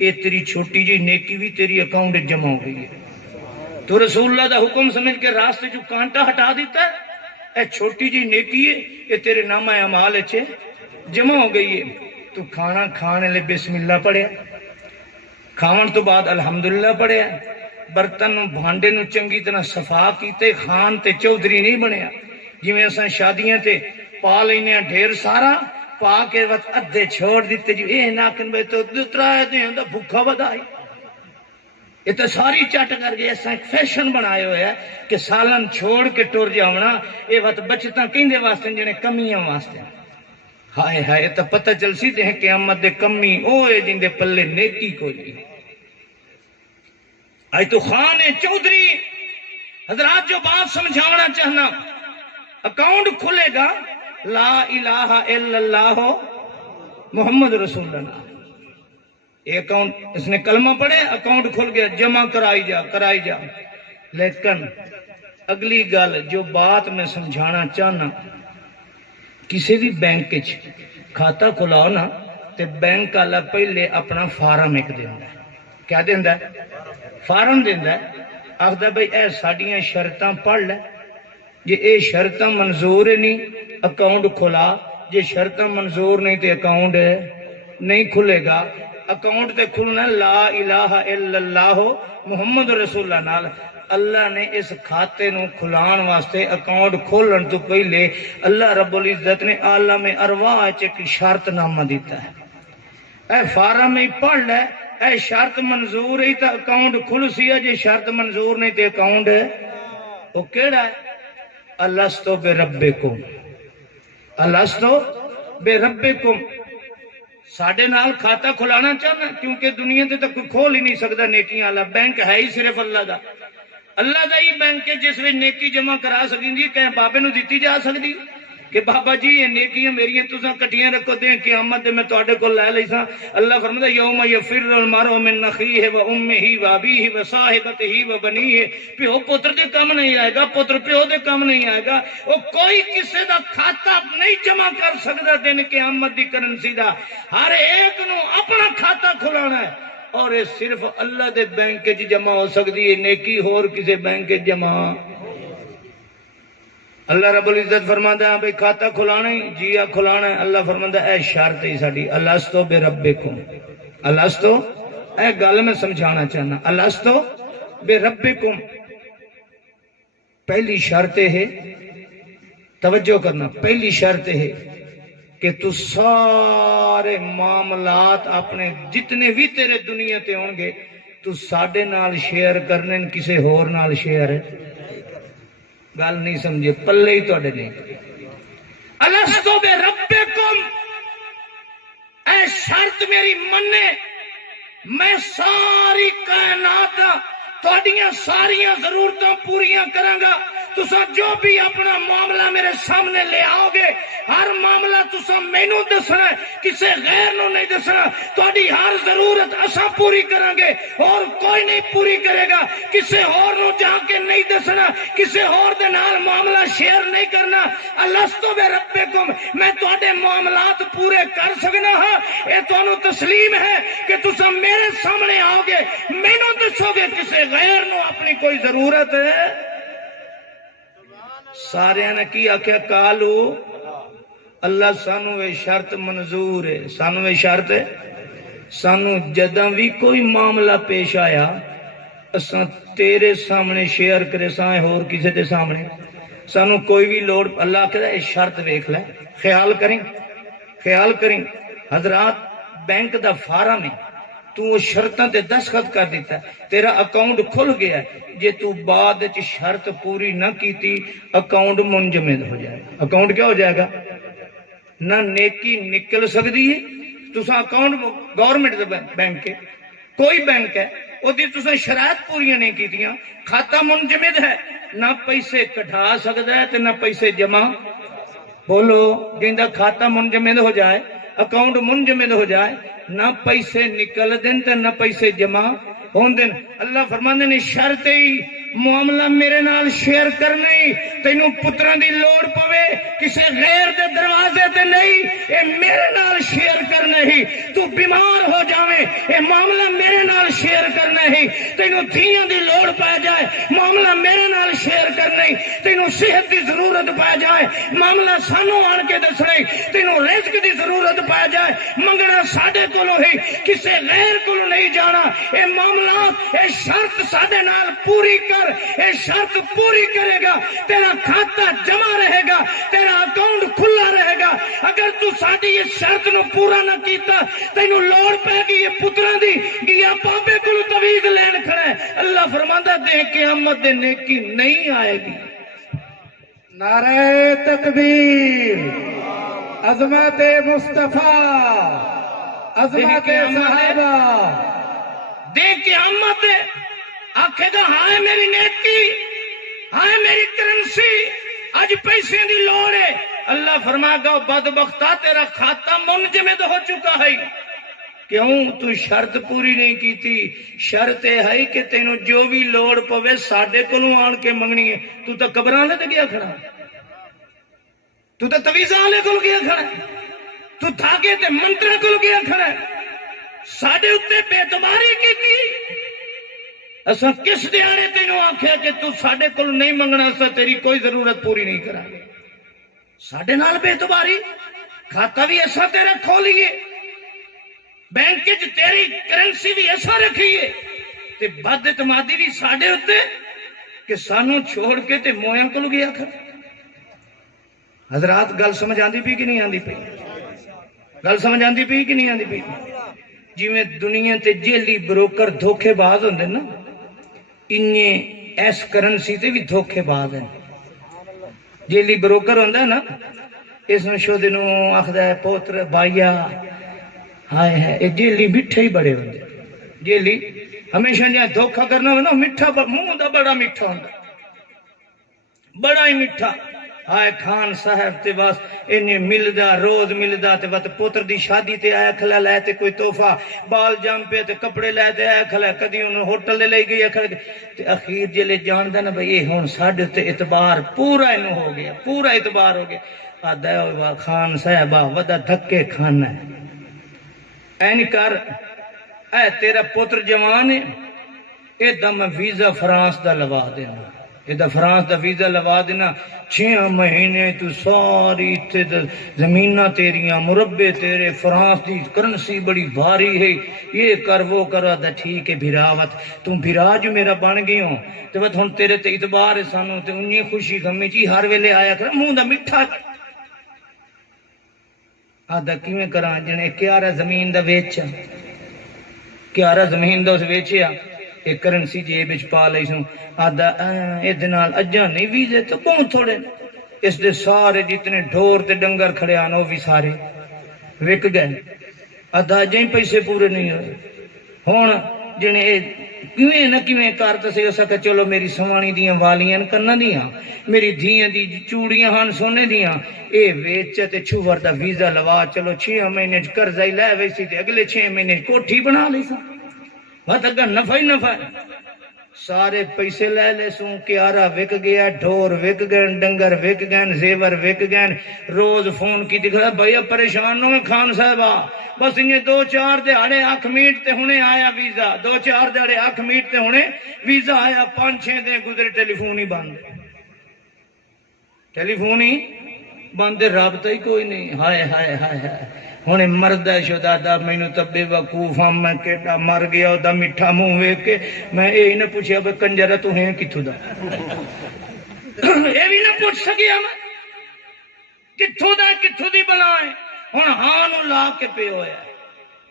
یہ تیری چھوٹی جی نیکی بھی تیری اکاؤنٹ جمع ہو گئی ہے. تو رسول اللہ دا حکم سمجھ کے راستے جو کانٹا ہٹا دیتا ہے, اے چھوٹی جی نیکی ہے یہ تیرے نامہ اعمال اچھے جمع ہو گئی ہے. تو کھانا کھانے لے بسم اللہ پڑھیا, کھاون تو بعد الحمدللہ پڑھیا, برتن بھانڈے نو چنگی طرح صفا کیتے, خان تے چودھری نہیں بنیا جویں اساں شادیاں تے پا لینے ڈھیر سارا پا کے وقت ادھے چھوڑ دیتے جی اے ناکن بے تو دوترا دیں دا بھوکا بدائی. یہ تو ساری چٹ کر گئے. ایسا ایک فیشن بنائے ہوئے ہے کہ سالن چھوڑ کے ٹور جاونا یہ وقت بچتا کہندے واسطے جنے کمیاں واسطے. ہائے ہائے تو پتہ چل سی دے قیامت دے کمی اوے جن دے پلے نیکی کوئی. آج تو خان چودھری حضرات جو بات سمجھانا چاہنا, اکاؤنٹ کھلے گا لا الہ الا اللہ محمد رسول اللہ. یہ اکاؤنٹ اس نے کلمہ پڑھے اکاؤنٹ کھل گیا, جمع کرائی جا کرائی جا. لیکن اگلی گل جو بات میں سمجھانا چاہنا, کسی بھی بینک کھاتا کھلاؤ نا تے بینک والا پہلے اپنا فارم ایک دیندا ہے. کیا دیندا ہے؟ فارم دیندا ہے. آخدا بھئی اے ساڈیاں شرطاں پڑھ لے, جے اے شرطاں منظور نہیں اکاؤنٹ کھلا, جے شرطاں منظور نہیں تے اکاؤنٹ نہیں کھلے گا. اکاؤنٹ تے کھلنا لا الہ الا اللہ محمد رسول اللہ نال. اللہ نے اس کھاتے نو کھلان واسطے اکاؤنٹ کھولن تو پہلے اللہ رب العزت نے عالم ارواح ایک شرط نامہ دیتا ہے. اے فارم میں پڑھ لے, اے شرط منظور ہے تو اکاؤنٹ کھل سی, جے شرط منظور نہیں تے اکاؤنٹ وہ کیڑا ہے؟ الستو بربکم, الستو بربکم. ساڈے نال کھاتا کھلانا چاہنا, کیونکہ دنیا تے تو کوئی کھول ہی نہیں سکتا نیکیاں والا. بینک ہے ہی صرف اللہ دا. اللہ دا ہی بینک ہے جس میں نیکی جمع کرا سکتی, کہ بابے نو دیتی جا سکتی کہ بابا جی یہ نیکیاں میری تساں کٹیاں رکھو دیں قیامت دے میں تواڈے کول لے لیساں. اللہ فرماتا یوم یفر المرء من اخیہ و امہ و ابیہ و صاحبتہ و بنیہ. پیو پتر دے کم نہیں آئے گا, پتر پیو دے کم نہیں آئے گا. وہ کوئی کسی دا کھاتا نہیں جمع کر سکتا دن قیامت دی کرنسی دا. ہر ایک نو اپنا کھاتا کھلانا ہے, اور یہ صرف اللہ دے بینک وچ جمع ہو سکتی ہے, نیکی ہور کسی بینک وچ جمع. اللہ رب العزت فرماتا ہے بھئی کھاتا کھلانا ہے جی کھلانا ہے. اللہ فرماتا ہے اے شرط ہی ساڈی الستو بربکم. الستو اے گل میں سمجھانا چاہنا, الستو بربکم. پہلی شرط ہے, توجہ کرنا, پہلی شرط ہے کہ تو سارے معاملات اپنے جتنے بھی تیرے دنیا تے ہون گے تو ساڈے نال شیئر کرنے, کسے ہور نال شیئر ہے. گل نہیں سمجھے, پلے ہی تواڈے نہیں. الستو بربکم, اے شرط میری مننے, میں ساری کائنات تواڈیاں ساریاں ضرورتاں پوریاں کراں گا, تسا جو بھی اپنا معاملہ میرے سامنے لے آؤ گے ہر معاملہ تسا مینوں دسنا کسے غیر نو نہیں دسنا تہاڈی ہر ضرورت اساں پوری کریں گے اور کوئی نہیں پوری کرے گا کسے اور نو جا کے نہیں دسنا کسے اور دے نال معاملہ شیئر نہیں کرنا الستو بربکم میں تہاڈے معاملات پورے کر سکنا ہاں اے تانوں تسلیم ہے کہ تسا میرے سامنے آؤ گے مینوں دسو گے کسے غیر نو اپنی کوئی ضرورت ہے سارے نے کی آخیا کالو اللہ سانو یہ شرط منظور ہے سانو یہ شرط ہے سانو جداں بھی کوئی معاملہ پیش آیا اساں تیرے سامنے شیئر کرے سائیں اور کسی دے سامنے سانو کوئی بھی لوڑ اللہ کہتا ہے شرط دیکھ لے خیال کریں حضرات بینک دا فارم ہے تو شرطاں تے دستخط کر دیتا ہے تیرا اکاؤنٹ کھل گیا ہے جے تو بعد وچ شرط پوری نہ کیتی اکاؤنٹ منجمد ہو جائے گا اکاؤنٹ کیا ہو جائے گا نہ نیکی نکل سکتی ہے تساں اکاؤنٹ گورنمنٹ دے بینک کے کوئی بینک ہے وہ تساں شرائط پوریاں نہیں کیتیاں کھاتا منجمد ہے نہ پیسے کٹھا سکتا ہے تے نہ پیسے جمع بولو جندا کھاتا منجمد ہو جائے اکاؤنٹ منجمد ہو جائے نہ پیسے نکل دن تے نہ پیسے جمع ہون دن اللہ فرماندے نے شرط ہی معاملہ میرے نال شیئر کرنا ہی تینوں پتراں دی لوڑ پوے کسے غیر دے دروازے تے نہیں اے میرے نال شیئر کرنا ہی تو بیمار ہو جاویں اے معاملہ میرے نال شیئر کرنا ہی تینوں دھیاں دی لوڑ پا جائے معاملہ میرے نال شیئر کرنا ہی تینوں صحت دی ضرورت پا جائے معاملہ سانو آن کے دسنا ہی تینوں رزق دی ضرورت پا جائے منگنا ساڈے کولوں ہی کسے غیر کولوں نہیں جانا اے معاملات اے شرط ساڈے نال پوری کر اے شرط پوری کرے گا تیرا کھاتا جمع رہے گا تیرا اکاؤنٹ کھلا رہے گا اگر تو ساڈی اس شرط نو پورا نہ کیتا تینوں لوڑ پے گی یہ پتراں دی گیا بابے کول تویز لین کھڑا ہے اللہ فرماندا دے قیامت دے نیکی نہیں آئے گی نعرہ تکبیر عظمت مصطفیٰ عظمت صحابہ دے قیامت آکھے گا ہائے میری نیکی ہائے میری کرنسی اج پیسے دی لوڑ ہے اللہ فرمائے گا بدبختہ تیرا کھاتا منجمد ہو چکا ہے کیوں تو شرط پوری نہیں کی تھی شرط ہے کہ تینوں جو بھی لوڑ پوے ساڈے کولوں آن کے منگنی ہے تو تے قبراں تے گیا کھڑا تو تے تویزاں والے کول گیا کھڑا تو تھاگے تے منتر کول گیا کھڑا ساڈے اوتے بے اعتباری کیتی اساں کس دیانے تینوں آکھیا کہ تو ساڈے کول نہیں منگنا اساں تیری کوئی ضرورت پوری نہیں کرا گے ساڈے نال بے اعتباری کھاتا بھی ایسا تیرا کھولیے بینک وچ تیری کرنسی بھی ایسا رکھیے تے بد اعتمادی بھی ساڈے اوتے کہ سانو چھوڑ کے تے مویاں کول گیا کھڑا حضرات گل سمجھ آندی پئی کہ نہیں آندی پئی گل سمجھ آندی پئی کہ نہیں آندی پئی جی میں دنیا تے جیلی بروکر دھوکے باز ہوندے نا انہیں ایس کرنسی تے بھی دھوکے باز ہیں جیلی بروکر ہوندا نا اس نو شو دنوں آخدا ہے پوتر بائیا ہائے ہے اے جیلی میٹھے ہی بڑے ہوندے جیلی ہمیشہ جہاں دھوکا کرنا ہو نا میٹھا منہ دا بڑا میٹھا ہوندا بڑا ہی میٹھا آئے خان صاحب تے بس انہیں ملدا روز ملدا تے وقت پوتر دی شادی تے آیا کھلا لے تے کوئی تحفہ بال جام پہ تے کپڑے لے تے آیا کھلا کدی انہوں ہوٹل لے لے گئی کھڑ تے اخیر جلے جاندا نا بھئی یہ ہن ساڈے تے اعتبار پورا انہوں ہو گیا پورا اعتبار ہو گیا آدھا خان صاحبہ ودا دھکے کھانا ہے این کر اے تیرا پوتر جوان ہے اے دم ویزا فرانس دا لوا دینا یہ فرانس دا ویزا لوا دینا 6 مہینے تو ساری زمینہ تیریاں مربع تیرے فرانس دی کرنسی بڑی بھاری ہے یہ کر وہ کرا دا ٹھیک ہے بھراوت تم بھرا جو میرا بن گئی ہوں تو بات ہن تیرے تے اعتبار سانو تے انہی خوشی غمی چی ہر ویلے آیا کر منہ دا میٹھا آدھا کیویں کراں جنے کیارا زمین دا ویچا کیارا زمین دا اس ویچیا ایک کرنسی جیب وچ پا لئی سوں آدھا اے دنال اجاں نہیں ویزے تو بہت تھوڑے اس دے سارے جتنے ڈھور تے ڈنگر کھڑے آن وہ بھی سارے وک گئے آدھا جائیں پیسے پورے نہیں ہوئے ہون جنے کیویں نہ کیویں کرتا سی اس کہ چلو میری سوانی دیاں والیاں کناں دیاں میری دھیاں دی چوڑیاں ہن سونے دیاں اے ویچ تے چھوور دا ویزا لوا چلو 6 مہینے چ قرضہ ہی لے ویسی تے اگلے 6 مہینے کوٹھی بنا لی سا بس اگر نفع ہی نفع ہے سارے پیسے لے لے سوں کیارا وک گیا ڈھور وک گئے ڈنگر وک گئے زیور وک گئے روز فون کی دکھا بھیا پریشان نہ خان صاحبہ بس انہیں 2-4 دہاڑے اکھ میٹ تے ہونے آیا ویزا 2-4 دہاڑے اکھ میٹ تے ہونے ویزا آیا 5-6 دن گزرے ٹیلی فون ہی بند ٹیلی فون ہی بند رابطہ ہی کوئی نہیں ہائے ہائے ہائے ہائے ہوں مرد ہے شو دادا مینو تو بے وقوف ہاں میں کیٹا مر گیا دا میٹھا منہ ویک کے میں یہ نہ پوچھا بھائی کنجر تو ہے کتوں دا یہ بھی نہ پوچھ سکیا میں کتوں دا کتوں دی بلا ہے ہوں ہاں نو لا کے پہ ہویا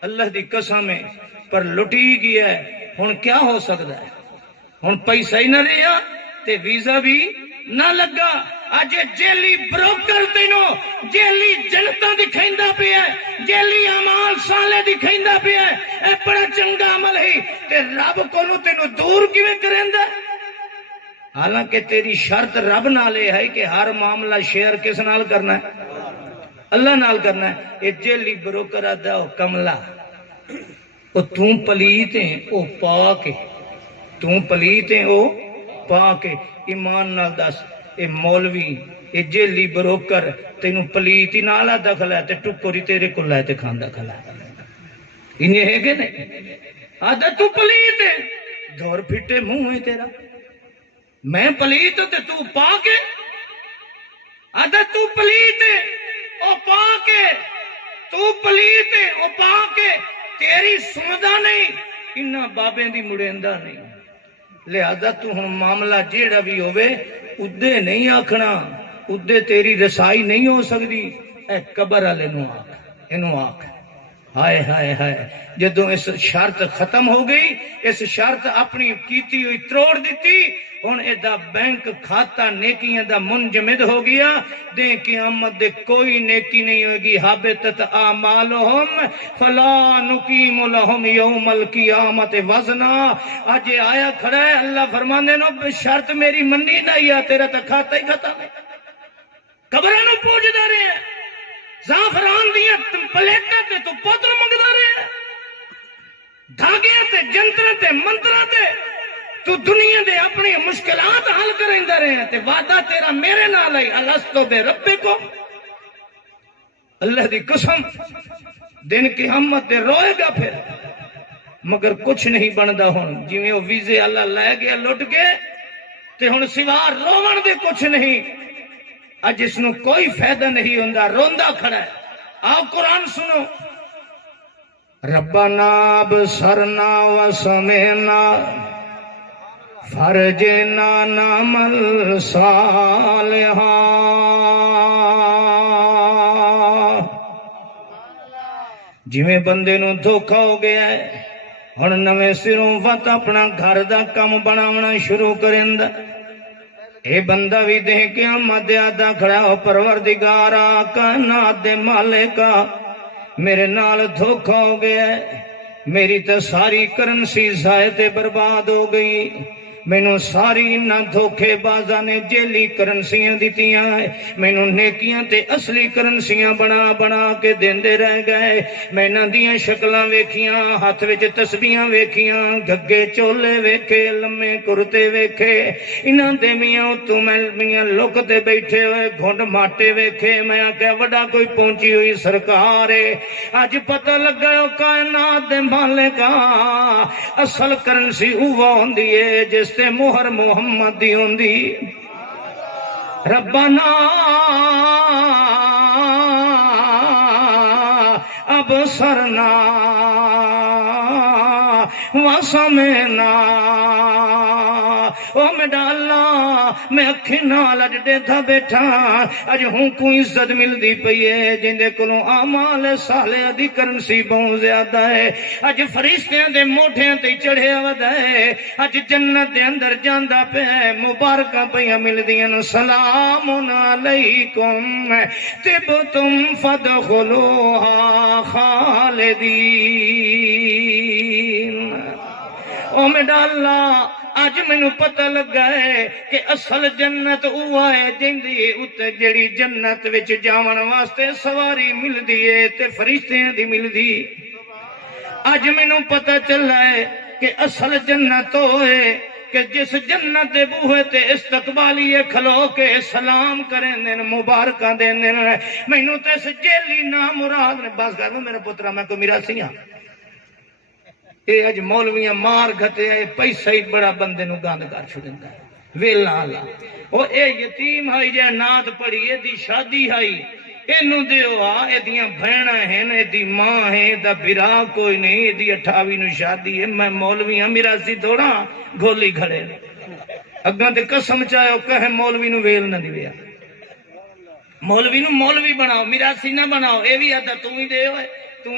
اللہ دی قسم ہے پر لٹی گیا ہے ہوں کیا ہو سکتا ہے ہوں پیسہ ہی نہ رہا تے ویزا بھی نہ لگا اج جیلی بروکر تینوں جیلی جنتا دکھائندا پیا جیلی اعمال صالح دکھائندا پیا اے بڑا چنگا عمل ہے تے رب کولوں تینوں دور کیویں کریندا حالانکہ تیری شرط رب نال ہے کہ ہر معاملہ شیئر کس نال کرنا ہے اللہ نال کرنا ہے اے جیلی بروکر آدا او کملا او تو پلیت ہے او پاک ہے تو پلیت ہے او پاک ہے ایمان نال دس اے مولوی اے جیلی بروکر تینوں پلیتی نالا دخل ہے تے ٹکری تیرے کو لائے تے کھاندا کھلا انہیں ہے کہ نہیں آدھا تو پلیت ہے دور پھٹے منہ ہے تیرا میں پلیت تے تو پاک ہے آدھا تو پلیت ہے او پاک ہے تو پلیت ہے او پاک ہے تیری سوندا نہیں انہاں بابیں دی مڑیندا نہیں لہذا تو ہن معاملہ جیڑا بھی ہوئے ادے نہیں آکھنا ادے تیری رسائی نہیں ہو سکتی اے قبر والے نو آکھ اینو آکھ ہائے ہائے ہائے جدوں اس شرط ختم ہو گئی اس شرط اپنی کیتی ہوئی تروڑ دیتی ہن ادا بینک کھاتا نیکیاں دا منجمد ہو گیا دے قیامت دے کوئی نیکی نہیں ہوگی حابطت اعمالہم فلا نقیم لہم یوم القیامت وزنا اج آیا کھڑا ہے اللہ فرماندے نو شرط میری منی نہیں ہے تیرا تے کھاتا ہی ختم ہے قبراں نو پوجدا رہے ہیں زعفران دیا پلیٹاں تے تو پتر منگدا رہے ہیں دھاگے تے جنتر تے منتر تے تو دنیا دے اپنی مشکلات حل کریندا رہے ہیں تے وعدہ تیرا میرے نال ہے الستو بے ربکم اللہ دی قسم دن قیامت دے روئے گا پھر مگر کچھ نہیں بندا ہن جویں او ویزے اللہ لے گیا لٹ کے تے ہن سوا روون دے کچھ نہیں اج اس نو کوئی فائدہ نہیں ہوندا روندا کھڑا ہے آؤ قرآن سنو ربنا بصرنا وسمعنا فرجنا نعمل صالحا جویں بندے نو دھوکا ہو گیا ہے ہن نویں سروں وت اپنا گھر دا کم بناونا شروع کریندا اے بندہ بھی دے قیامت آدا کھڑا ہو پروردگارا کائنات دے مالکا میرے نال دھوکا ہو گیا ہے میری تو ساری کرنسی ضائع برباد ہو گئی مینوں ساری انہاں دھوکے بازاں نے جیلی کرنسیاں دتیاں مینوں نیکیاں تے اصلی کرنسیاں بنا بنا کے دیندے رہ گئے میں انہاں دیاں شکلاں ویکھیاں ہاتھ وچ تسبیحاں ویکھیاں گھگے چولے ویکھے لمے کرتے ویکھے انہاں دے میاں تو میاں لک تے بیٹھے ہوئے گھنڈ ماٹے ویکھے میں کہ وڈا کوئی پہنچی ہوئی سرکار ہے اج پتہ لگا کائنات دے مالکا اصل کرنسی اوہ ہوندی ہے جس تے مہر محمد دی ہوندی ربنا ابصرنا وسمعنا او میرا اللہ میں اکھی نال اج دیکھا بیٹھا اج ہوں کو عزت ملدی پئی ہے جندے کولوں اعمال صالح دی کرنسی بہت زیادہ ہے اج فرشتیاں دے موٹھیاں تے چڑھیا ودا ہے اج جنت دے اندر جاندا پیا مبارکاں پیاں ملدیاں سلام علیکم طبتم فادخلوها خالدین او میرا اللہ اج مینوں پتہ لگا ہے کہ اصل جنت او ہے جندی اُتے جڑی جنت وچ جاون واسطے سواری ملدی ہے تے فرشتیاں دی ملدی. اج مینوں پتہ چلا ہے کہ اصل جنت ہوئے کہ جس جنت دے بوہے تے استقبالیے کھلو کے سلام کریں دن مبارکاں دین دن. مینوں تے اس جیلی نام مراد نے بس کر میرا پترا میں کو میراثی ہاں. اے اج مولویاں مار گھتے اے پیسہ ہی بڑا بندے نو گند کر چھڑندا ہے ویلا اللہ. او اے یتیم ہائی جے نات پڑھی اے دی شادی ہائی اینو دیو آ اے دیاں بہناں ہیں اے دی ماں ہے دا برا کوئی نہیں اے دی 28 نو شادی ہے. میں مولوی ہاں میراثی تھوڑا گولی کھڑے اگاں تے قسم چاہو کہ مولوی نو ویل نہ دیویا. مولوی نو مولوی بناؤ میراثی نہ بناؤ. اے وی آدا تو ہی دے ہوئے تو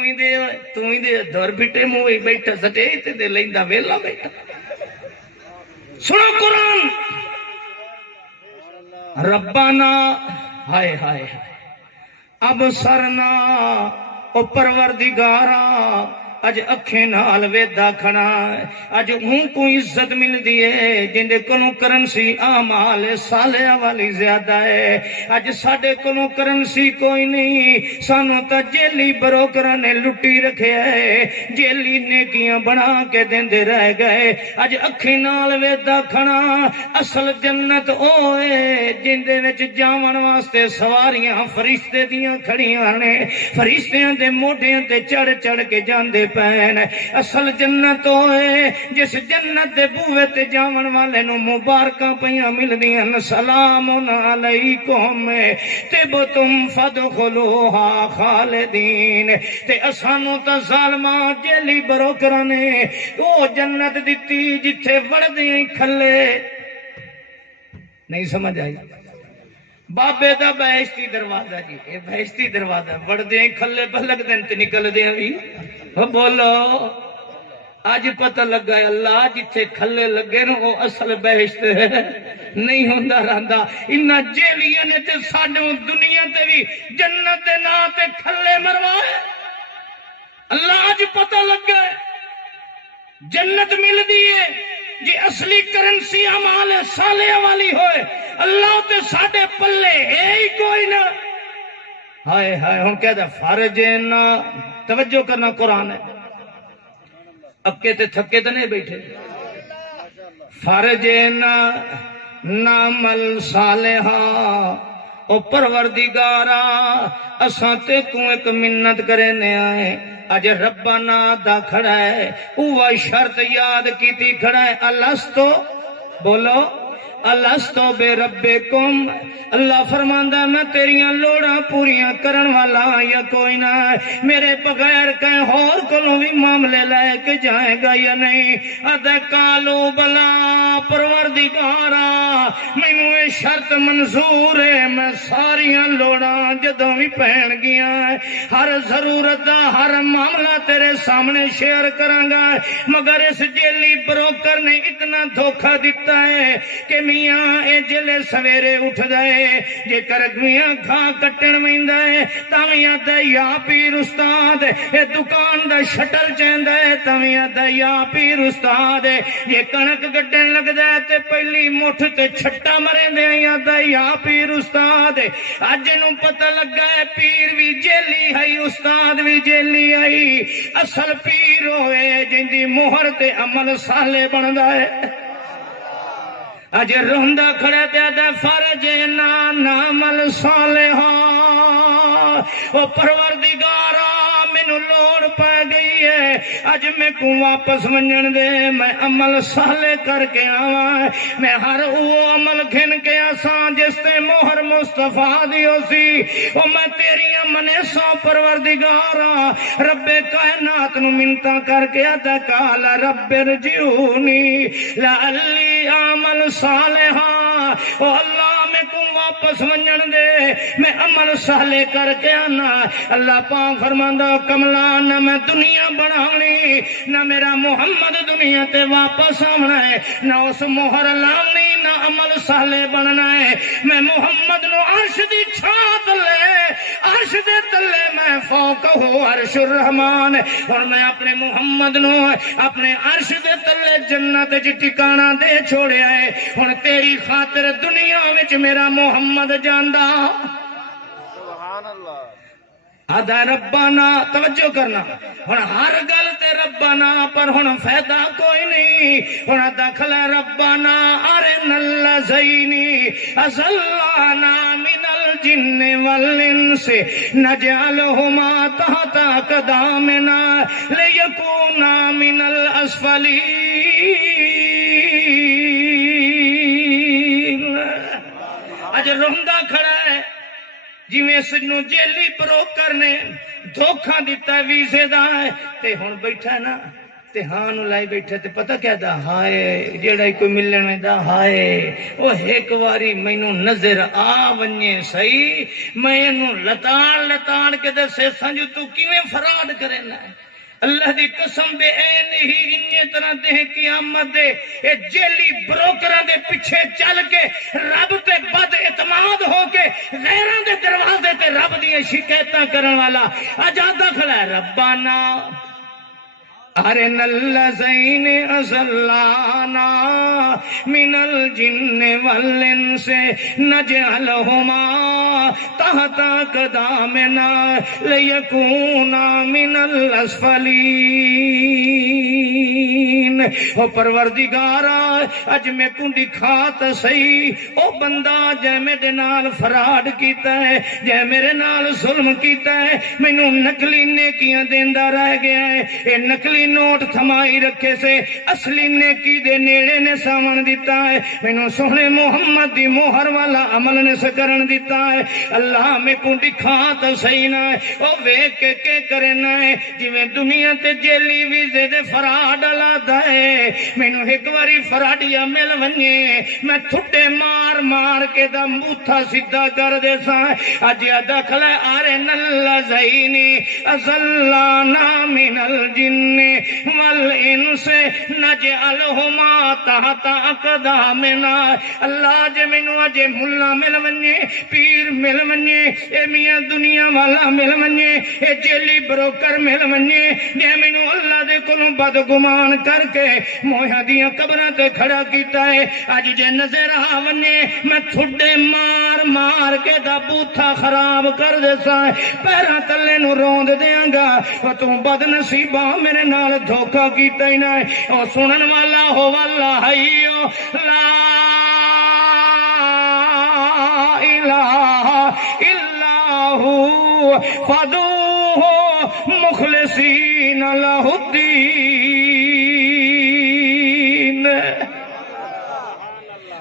ہی دے دور بھٹے موئی بیٹھا سٹیج تے دے لیندا ویلا بیٹھا. سنو قرآن ربنا ہائے ہائے ہائے اب سرنا او پروردگارا اج اکھیں نال ویدا کھڑا اج ہوں کو عزت مل دیے جندے کولوں کرنسی اعمال صالحہ والی زیادہ ہے. اج ساڈے کولوں کرنسی کوئی نہیں سانو تا جیلی بروکراں نے لٹی رکھیا ہے. جیلی نیکیاں بنا کے دیندے رہ گئے. اج اکھیں نال ویدا کھڑا اصل جنت اوے جندے وچ جاون واسطے سواریاں فرشتے دیاں کھڑیاں نے. فرشتیاں دے موڈیاں تے چڑھ چڑھ کے جاندے پین. اصل جنت ہوئے جس جنت دے بوئے تے جاون والے نو مبارکاں پیاں ملدیاں سلام علیکم طبتم فادخلوها خالدین. تے اسانو تا ظالماں جیلی بروکراں نے او جنت دتی جتھے وڑدے کھلے نہیں سمجھ آئی. بابے دا بہشتی دروازہ جی اے بہشتی دروازہ وڑدے کھلے پلک دن تے نکل دے بھی بولو. اج پتہ لگا ہے اللہ جتھے کھلے لگے نا وہ اصل بہشت ہے نہیں ہوندا رہندا. انہاں جیلیاں نے تے ساڈے دنیا تے بھی جنت دے نام تے کھلے مروائے. اللہ اج پتہ لگا ہے جنت مل دی ہے جی اصلی کرنسی اعمال صالحہ والی ہوئے. اللہ تے ساڈے پلے ہے ہی کوئی نہ. ہائے ہائے ہن کہدا فرج نہ توجہ کرنا قرآن ہے. اکے تے تھکے تے نہیں بیٹھے. فرج نہ نعمل صالحہ او پروردگارا اساں تے کو ایک منت کرنے آئے. اج ربنا دا کھڑا ہے اوہ شرط یاد کیتی کھڑا ہے الستو بولو الستو بے ربکم. اللہ فرماندا میں تیریاں لوڑاں پوریاں کرن والا یا کوئی نہ میرے بغیر کہیں ہور کولوں بھی معاملے لے کے جائے گا یا نہیں. اتے کالو بلا پروردگارا مینوں اے شرط منظور ہے میں ساریاں لوڑاں جدوں بھی پہن گیاں ہر ضرورت دا ہر معاملہ تیرے سامنے شیئر کراں گا. مگر اس جیلی بروکر نے اتنا دھوکہ دیتا ہے کہ میاں اے جلے سویرے اٹھ دے جے کر میاں گھاں کٹن ویندا ہے تاویاں تے یا پیر استاد اے دکان دا شٹر چیندا ہے تاویاں تے یا پیر استاد یہ کنک گڈن لگدا ہے تے پہلی مٹھ تے چھٹا مرندے یا تے یا پیر استاد. اج نوں پتہ لگا ہے پیر بھی جیلی ہے استاد بھی جیلی ہے. اصل پیر ہوئے جندی مہر تے عمل صالح بندا ہے. اج روندا کھڑا تے فرج نا نعمل صالحہ او پروردگارا مینوں لوڑ پے گئی ہے اج میں کو واپس ونجن دے میں عمل صالح کر کے آواں. میں ہر او عمل گھن کے آساں جس تے مہر مصطفیٰ دی ہو سی او میں تیریاں منیساں پروردگارا رب کائنات نو منتاں کر کے ادا کال رب ارجعونی لعلی عمل صالحہ. او اللہ میں کو واپس ونجن دے میں عمل صالح کر کے آنا. اللہ پاک فرماندا کملا نہ میں دنیا بنانی نہ میرا محمد دنیا تے واپس آنا ہے نہ اس مہر لانی نہ عمل صالح بننا ہے. میں محمد نو عرش دی چھات لے عرش عرش دے تلے میں فوقہ عرش الرحمان اور میں اپنے محمد نو اپنے عرش دے تلے جنت وچ ٹھکانہ دے چھوڑیا ہے ہن تیری خاطر دنیا وچ میرا محمد جاندا آدھا ربانا توجہ کرنا ہن ہر گل تے ربانا پر ہن فائدہ کوئی نہیں ہن داخل ربانا ارنا الذین اضلانا من الجن والانس نجعلهما تحت اقدامنا ليكونا من الاسفلین اج روندا کھڑا ہے جی میں سجنوں جیلی بروکر نے دھوکھا دیتا ویزے دا ہے تے ہن بیٹھا نا تے ہاں نو لائی بیٹھے تے پتہ کیا دا ہائے جیڑا ہی کوئی ملنے میں دا ہائے وہ ایک واری مینوں نظر آ ونجے صحیح میں انہوں لتاڑ کے دسے سنجو تو کیویں فراڈ کرے نا اللہ دی قسم بے این ہی انہی طرح دے قیامت دے اے جیلی بروکران دے پیچھے چل کے رب تے بد اعتماد ہو کے غیران دے دروازے تے رب دی شکایتاں کرن والا اجادہ کھڑا ہے ربانا ارنا الذین اضلانا من الجن والانس نجعلهما تحت اقدامنا لیکونا من الاسفلین او پروردگارا اج میں کنڈی کھات سہی او بندہ جے میرے نال فراڈ کیتا ہے جے میرے نال ظلم کیتا ہے مینوں نقلی نیکیاں دیندا رہ گیا ہے اے نقلی نوٹ تھمائی رکھے سے اصلی نیکی دے نیڑے نے سامن دیتا ہے مینوں سونے محمد دی موہر والا عمل نے سکرن دیتا ہے اللہ میں کو دکھا تو صحیح نہ ہے او ویکھ کے کرنا ہے جویں دنیا تے جیلی ویزے دے فراڈ لادا ہے مینوں ایک واری فراڈیا مل ونجے میں تھٹے مار مار کے دا موتھا سیدھا کر دے سا اج داخل ارنا الذین اضلانا من الجن والانس نجعلهما تحت اقدامنا اللہ جے مینوں اج ملا مل ونجے پیر مل ونجے اے میاں دنیا والا مل ونجے اے جیلی بروکر مل ونجے جے مینوں اللہ دے کولوں بدگمان کر کے موہاں دیاں قبراں تے کھڑا کیتا ہے اج جے نظر آ ونجے میں تھڈے مار مار کے دا بوتھا خراب کر دے سا پیراں تلے نوں روند دیاں گا او تو بد نصیبا میرے نال دھوکا کیتا ہی نہ او سنن والا ہو واللہ حیو لا الہ الا ہو فدوہ مخلصین لہ الدین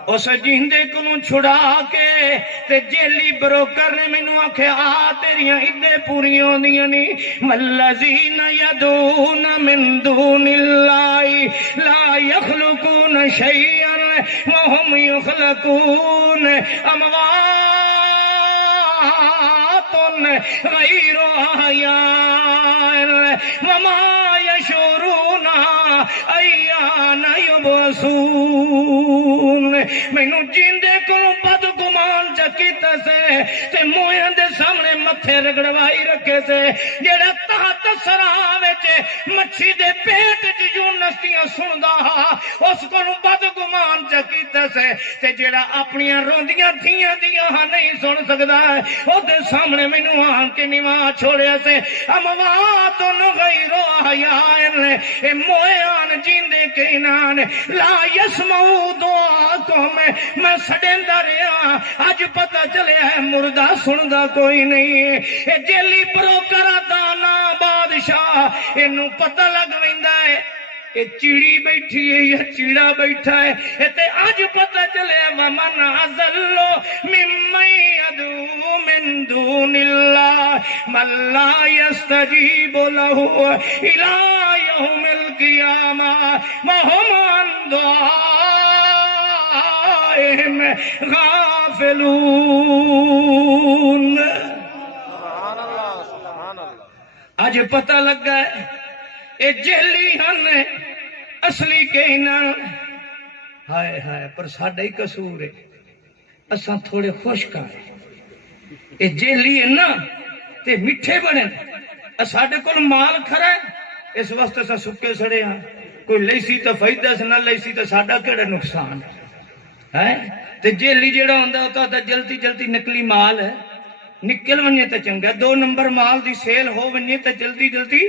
اس جیندے کو چھڑا کے تے جیلی بروکر نے مینوں آکھیا آ تیریاں عدے پوری ہوندیاں نہیں والذین یدعون من دون اللہ لا یخلقون شیئا وهم یخلقون اموات غیر احیاء وما یشعرون ایان یبعثون مینوں جیندے کولوں بد گمان چکیتا سے تے مویاں دے سامنے متھے رگڑوائی رکھے سے جیڑا تحت سرا وچ مچھی دے پیٹ وچ جو نستیاں سندا اس کولوں بد گمان چکیتا سے تے جیڑا اپنیاں روندیاں تھیاں دیاں نہیں سن سکدا ہے او دے سامنے مینوں آن کے نوا چھوڑیا سے اموات غیر احیاء اے مویان جیندے کینان لا یسمعوا دعاکم میں سڑیندا رہیا اج پتہ چلیا ہے مردہ سندا کوئی نہیں اے جیلی بروکر دانا بادشاہ اینوں پتہ لگ ویندا ہے کہ چیڑی بیٹھی ہے یا چیڑا بیٹھا ہے تے اج پتہ چلیا ومن اضل ممن يدعو من دون اللہ من لا يستجیب له الى یوم القیامہ وهم عن دعائهم غافلون اج پتہ لگا ہے اے جیلی ہن اصلی کہنا ہائے ہائے پر ساڈا ہی قصور ہے اساں تھوڑے خشک ہیں اے جیلی ہے نا تے میٹھے بنے ساڈے کول مال کھرا ہے اس واسطے سا سکے سڑے ہاں کوئی لیسی تو فائدہ سے نہ لیسی تو ساڈا کیڑا نقصان ہے تے جیلی جیڑا ہوندا ہوتا تے جلدی جلدی نکلی مال ہے نکل ونجے تے چنگا 2 نمبر مال دی سیل ہو ونجے تے جلدی جلدی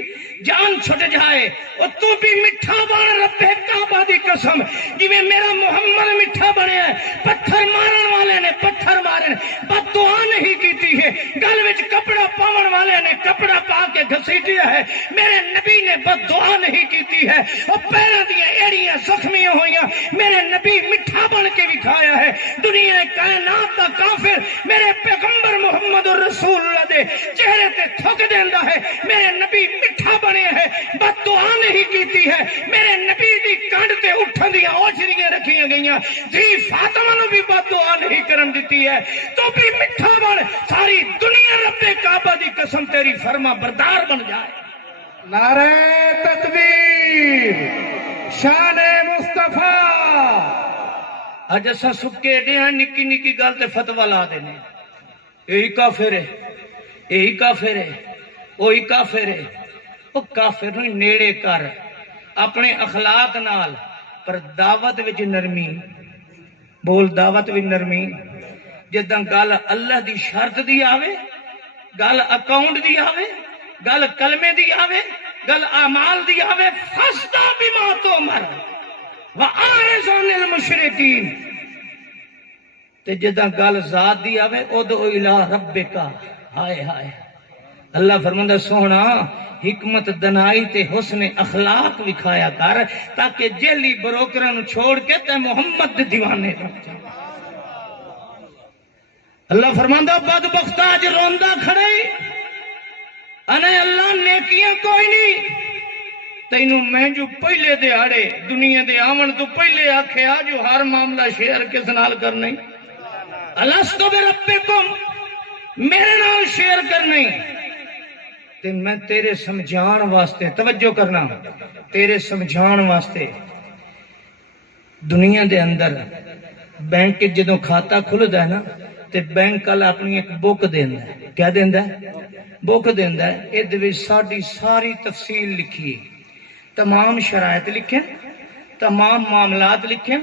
جان چھٹ جائے او تو بھی میٹھا بن رب کعبہ دی قسم جویں میرا محمد میٹھا بنیا ہے پتھر مارن والے نے پتھر مارن بد دعا نہیں کیتی ہے گل وچ کپڑا پاون والے نے کپڑا پا کے گھسیٹیا ہے میرے نبی نے بد دعا نہیں کیتی ہے او پیراں دی ایڑیاں زخمی ہوئیاں میرے نبی میٹھا بن کے دکھایا ہے دنیا کائنات دا کافر میرے پیغمبر محمد رسول اللہ دے چہرے تے تھک دیندا ہے میرے نبی میٹھا بنے ہے بد دعا نہیں کیتی ہے میرے نبی دی کنڈ تے اٹھن دیاں اوچھڑیاں رکھیاں گئیاں جی فاطمہ نو بھی بد دعا نہیں کرن دتی ہے تو بھی میٹھا بن ساری دنیا رب کعبہ دی قسم تیری فرما بردار بن جائے نعرہ تکبیر شان مصطفیٰ اج اساں سکے ڈیاں نکی نکی گل تے فتوا لا دینے یہی کافر ہے یہی کافر ہے وہی کافر ہے وہ کافر نو نیڑے کر اپنے اخلاق نال پر دعوت وچ نرمی بول دعوت وچ نرمی جداں گل اللہ دی شرط دی آوے گل اکاؤنٹ دی آوے گل کلمے دی آوے گل اعمال دی آوے فستا بما تؤمر وَأَعْرِضْ عَنِ الْمُشْرِكِينَ تے جداں گل ذات دی آوے ادعو الی ربک ہائے ہائے اللہ فرماندا سونا حکمت دنائی تے حسن اخلاق وکھایا کر تاکہ جیلی بروکراں نو چھوڑ کے تے محمد دے دیوانے بن جا اللہ فرماندا بدبخت اج روندا کھڑے انے اللہ نیکیاں کوئی نہیں تینوں میں جو پہلے دیہاڑے دنیا دے آون تو پہلے آکھیا جو ہر معاملہ شیئر کس نال کرنا الستو بربکم میرے نال شیئر کرنا تے میں تیرے سمجھان واسطے توجہ کرنا تیرے سمجھان واسطے دنیا دے اندر بینک جدوں کھاتا کھلدا ہے نا تے بینک والا اپنی ایک بک دیندا ہے کیا دیندا ہے بک دیندا ہے اے دے وچ ساڈی ساری تفصیل لکھی ہے تمام شرائط لکھیں تمام معاملات لکھیں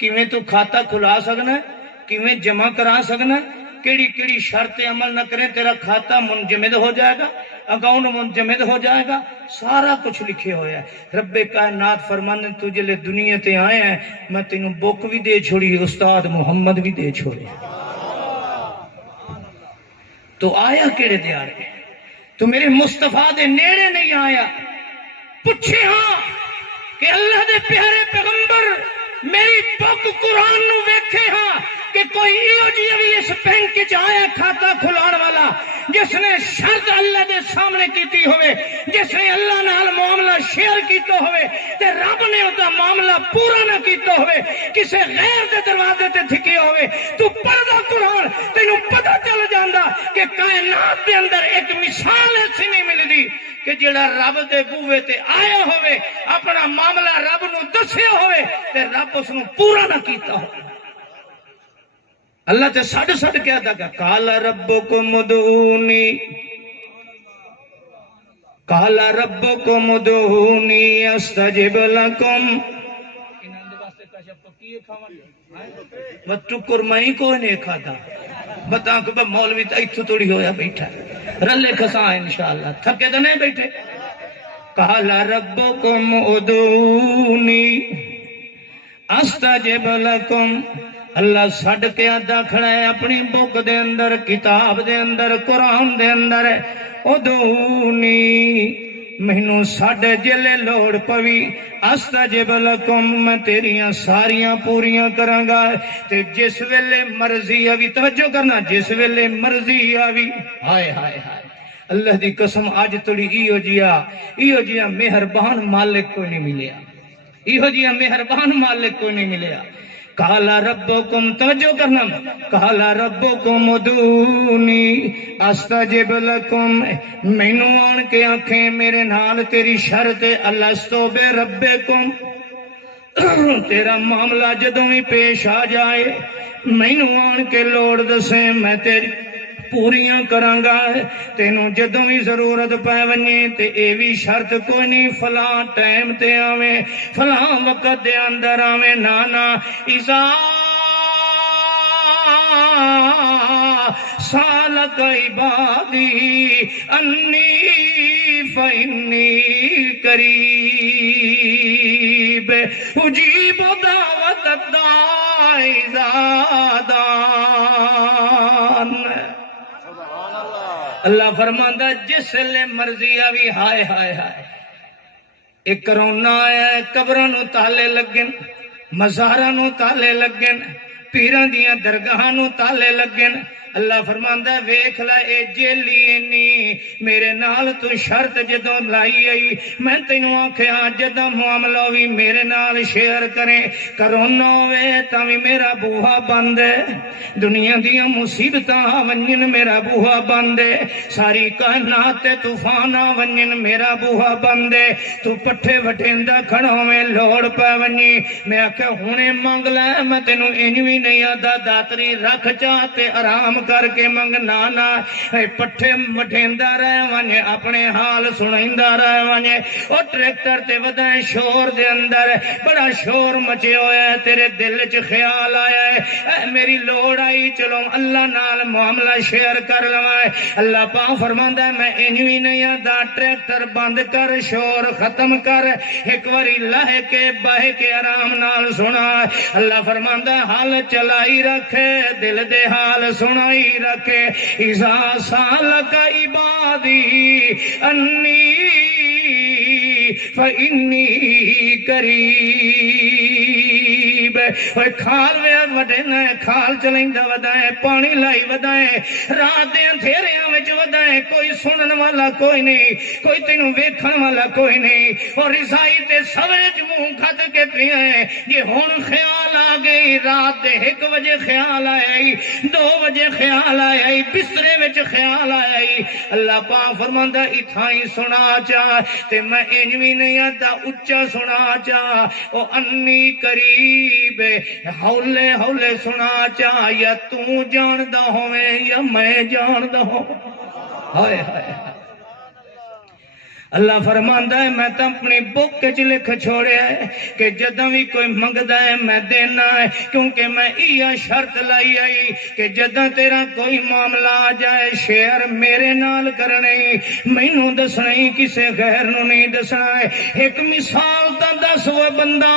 کیویں تو کھاتا کھلا سکنا ہے کیویں جمع کرا سکنا ہے کیڑی کیڑی شرط عمل نہ کریں تیرا کھاتا منجمد ہو جائے گا اکاؤنٹ منجمد ہو جائے گا سارا کچھ لکھے ہویا ہے رب کائنات فرمانے تو جلے دنیا تے آئے ہیں میں تینوں بک بھی دے چھوڑی استاد محمد بھی دے چھوڑی تو آیا کیڑے دے آ رہے تو میرے مصطفیٰ دے نیڑے نہیں آیا پوچھے ہاں کہ اللہ دے پیارے پیغمبر میری بک قرآن نو ویکھے ہاں کہ کوئی ایو جی بھی اس بینک وچ آیا کھاتا کھلان والا جس نے شرط اللہ دے سامنے کیتی ہوئے جس نے اللہ نال معاملہ شیئر کیتا ہوئے تے رب نے اس دا معاملہ پورا نہ کیتا ہوئے کسے غیر دے دروازے تے تھکے ہوئے تو پڑھدا قرآن تینوں پتہ چل جاندا کہ کائنات دے اندر ایک مثال ایسی نہیں ملدی کہ جڑا رب دے بوئے تے آیا ہوئے اپنا معاملہ رب نو دسیا ہوئے تے رب اس نو پورا نہ کیتا ہوئے اللہ تے سڑ سڑ کیا تھا کہ قال ربکم ادعونی قال ربکم ادعونی استجب لکم ٹکر میں کوئی نہیں کھاتا بتا کہ مولوی تو اتو توڑی ہویا بیٹھا رلے کھساں انشاءاللہ تھکے تو نہیں بیٹھے قال ربکم ادعونی استجب لکم اللہ سڑ کے آدھا کھڑا ہے اپنی بک دے اندر کتاب دے اندر قرآن دے اندر ادعونی مینوں ساڈے جلے لوڑ پوی استجب لکم میں تیریاں ساریاں پوریاں کراں گا تے جس ویلے مرضی آوی توجہ کرنا جس ویلے مرضی آوی ہائے ہائے ہائے اللہ دی قسم آج تڑی ایو جیا مہربان مالک کوئی نہیں ملیا ایو جیا مہربان مالک کوئی نہیں ملیا قال ربکم توجہ کرنا قال ربکم ادعونی استجب لکم مینوں آن کے آنکھیں میرے نال تیری شرط الستو بربکم تیرا معاملہ جدوں بھی پیش آ جائے مینوں آن کے لوڑ دسیں میں تیری پوریاں کرانگا تینوں جدوں بھی ضرورت پے ونجے تے اے بھی شرط کوئی نہیں فلاں ٹائم تے آویں فلاں وقت دے اندر آویں نانا اذا سالک عبادی انی فإنی قریب اجیب دعوت الداعی اذا دعان اللہ فرماندا جس لے مرضی آوی ہائے ہائے ہائے ایک کرونا ہے قبراں نو تالے لگن مزاراں نو تالے لگن پیراں دیاں درگاہاں نو تالے لگن اللہ فرماندا ہے ویکھ لے اے جیلی اینی میرے نال تو شرط جدوں لائی آئی میں تینوں آکھیا جدوں معاملہ وی میرے نال شیئر کریں کرونا ہوئے تاں وی میرا بوہا بند ہے دنیا دیاں مصیبتاں ونجن میرا بوہا بند ہے ساری کائنات تے طوفان ونجن میرا بوہا بند ہے تو پٹھے وٹیندا کھڑا ہوویں لوڑ پے ونجی میں آکھیا ہنے منگ لے میں تینوں انج وی نہیں آدا داتری رکھ چا تے آرام کر کے منگ نانا پٹھے مٹھیندا رہ ونجے اپنے حال سنائندا رہ ونجے او ٹریکٹر تے ودائیں شور دے اندر بڑا شور مچے ہویا ہے تیرے دل چ خیال آیا ہے اے میری لوڑ آئی چلو اللہ نال معاملہ شیئر کر لواں اللہ پاک فرماندا ہے میں انج وی نہیں آدا ٹریکٹر بند کر شور ختم کر ایک واری لہ کے بہ کے آرام نال سنا اللہ فرماندا ہے حال چلائی رکھے دل دے حال سنائی رکھے اذا سالک عبادی انی فإنی قریب کھال وڈینا کھال چلائندا ودائیں پانی لائی ودائیں رات دے اندھیریاں وچ ودائیں کوئی سنن والا کوئی نہیں کوئی تینوں ویکھن والا کوئی نہیں اور رضائی تے سویرے منہ کھد کے پیاں یہ ہن خیال آ گئی رات دے 1 بجے خیال آیا 2 بجے خیال آیا بسترے وچ خیال آیا اللہ پاک فرماندا ایتھائی سنا چا تے میں انج وی نہیں آتا اچا سنا چا او انی قریب ہولے ہولے سنا چا یا تو جاندا ہوویں یا میں جاندا ہوں ہائے ہائے اللہ فرماندا ہے میں تو اپنی بک وچ لکھ چھوڑیا ہے کہ جدوں بھی کوئی منگدا ہے میں دینا ہے کیونکہ میں یہ شرط لائی آئی کہ جدوں تیرا کوئی معاملہ آ جائے شیئر میرے نال کرنا ہی مینوں دسنا ہی کسے غیر نو نہیں دسنا ہے ایک مثال تا دس وہ بندہ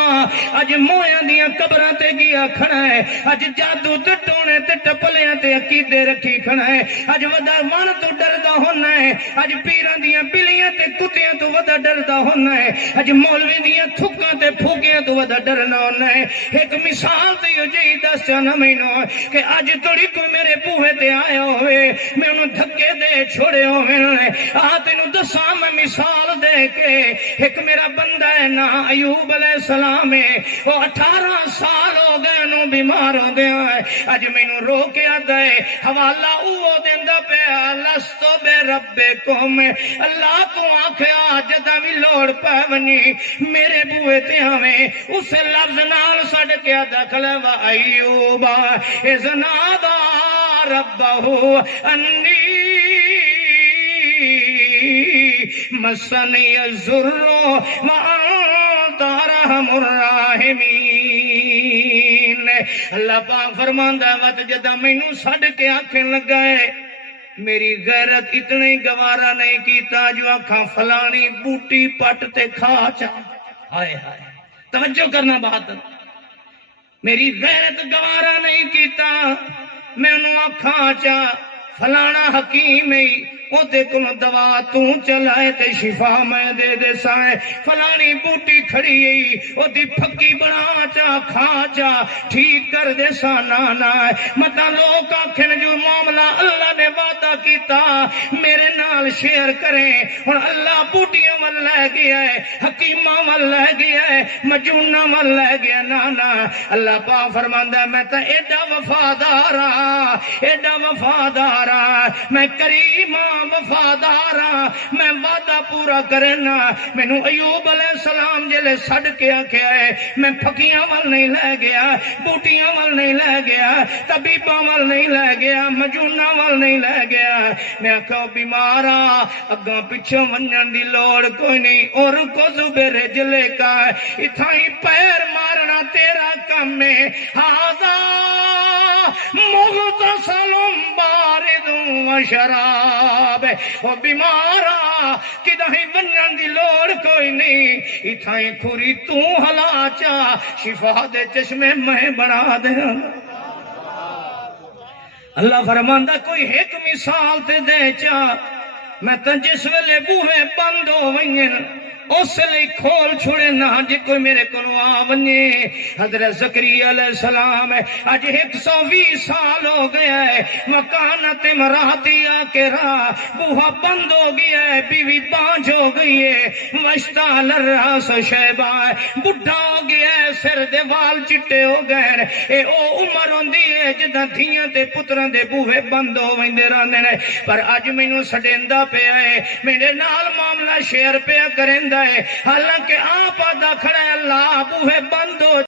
اج مویاں دیاں قبراں تے گیا کھڑا ہے اج جادو تے ٹونے تے ٹپلیاں تے عقیدے رکھی کھڑا ہے اج ودا من تو ڈردا ہونا ہے اج پیراں دیاں بلیاں تے کتیاں تو ودا ڈردا ہونا ہے اج مولوی دیاں تھکاں تے پھوکیاں تو ودا ڈرنا ہونا ہے ایک مثال تے یو جی دس جانا مینوں کہ اج توڑی کوئی میرے بوہے تے آیا ہوئے میں انہوں دھکے دے چھوڑے ہوئے آ تینوں دساں میں مثال دے کے ایک میرا بندہ ہے نا ایوب علیہ السلام ہے وہ 18 سال ہو گئے انہوں بیمار ہو گیا ہے اج مینوں رو کے آتا ہے حوالہ اوہ دیندہ پہ لستو بے ربکم اللہ تو آنکھیا جدہ بھی لوڑ پہ ونی میرے بوئے تے ہمیں اس لفظ نال سڑ کے دخل و ایوبا اذ نادا ربہو انی مسنی الضر وانت ارحم الراحمین اللہ پاک فرماندا ہے وقت جدہ مینوں سڑ کے آنکھیں لگا ہے میری غیرت اتنے گوارا نہیں کیتا جو آنکھاں فلانی بوٹی پٹ تے کھا چا ہائے ہائے توجہ کرنا بات میری غیرت گوارا نہیں کیتا میں انہوں آنکھاں چا فلانا حکیم ہی اوتے کل دوا تو چلائے تے شفا میں دے دے سائے فلانی بوٹی کھڑی ہے او دی پھکی بنا چا کھا چا ٹھیک کر دے سا نانا متا لوگ آکھن جو معاملہ اللہ نے وعدہ کیتا میرے نال شیئر کریں اور اللہ بوٹیاں مل لے گیا ہے حکیمہ مل لے گیا ہے مجونہ مل لے گیا نانا اللہ پاک فرماندا ہے میں تا ایڈا وفادارا میں کریمہ وفادار ہاں میں وعدہ پورا کرنا مینوں ایوب علیہ السلام جلے چھڈ کے آکھیا ہے میں پھکیاں ول نہیں لے گیا بوٹیاں ول نہیں لے گیا طبیباں ول نہیں لے گیا مجونا ول نہیں لے گیا میں آکھیا بیمار ہاں اگاں پیچھے ونجن دی لوڑ کوئی نہیں اور کو زبر جلے کا اتھاں ہی پیر مارنا تیرا کم ہے ہاذا مغتسل بارد و شراب او بیمارا کدہیں ونجن دی لوڑ کوئی نہیں اتھائیں کھوری تو ہلا چا شفا دے چشمے میں بنا دے اللہ فرماندا کوئی ایک مثال تے دے چا میں تو جس ویلے بوہے بند ہو ونجن اس لئے کھول چھوڑے نہ جی کوئی میرے کو آ ونجے حضرت زکریا علیہ السلام ہے آج 120 سال ہو گیا ہے مکانت مراتی آکے راہ بوہا بند ہو گیا ہے بیوی بانج ہو گئی ہے وشتا لرہا سو شیبہ ہے بڑھا ہو گیا ہے سر دے وال چٹے ہو گئے اے او عمر ہوندی ہے جدہ دھیاں تے پتران دے بوہے بند ہو ویندے راندے پر آج میں نو سڈیندہ پہ آئے میرے نال معاملہ شیئر پہ کریں حالانکہ آپ آدھا کھڑے اللہ بوہے بند ہو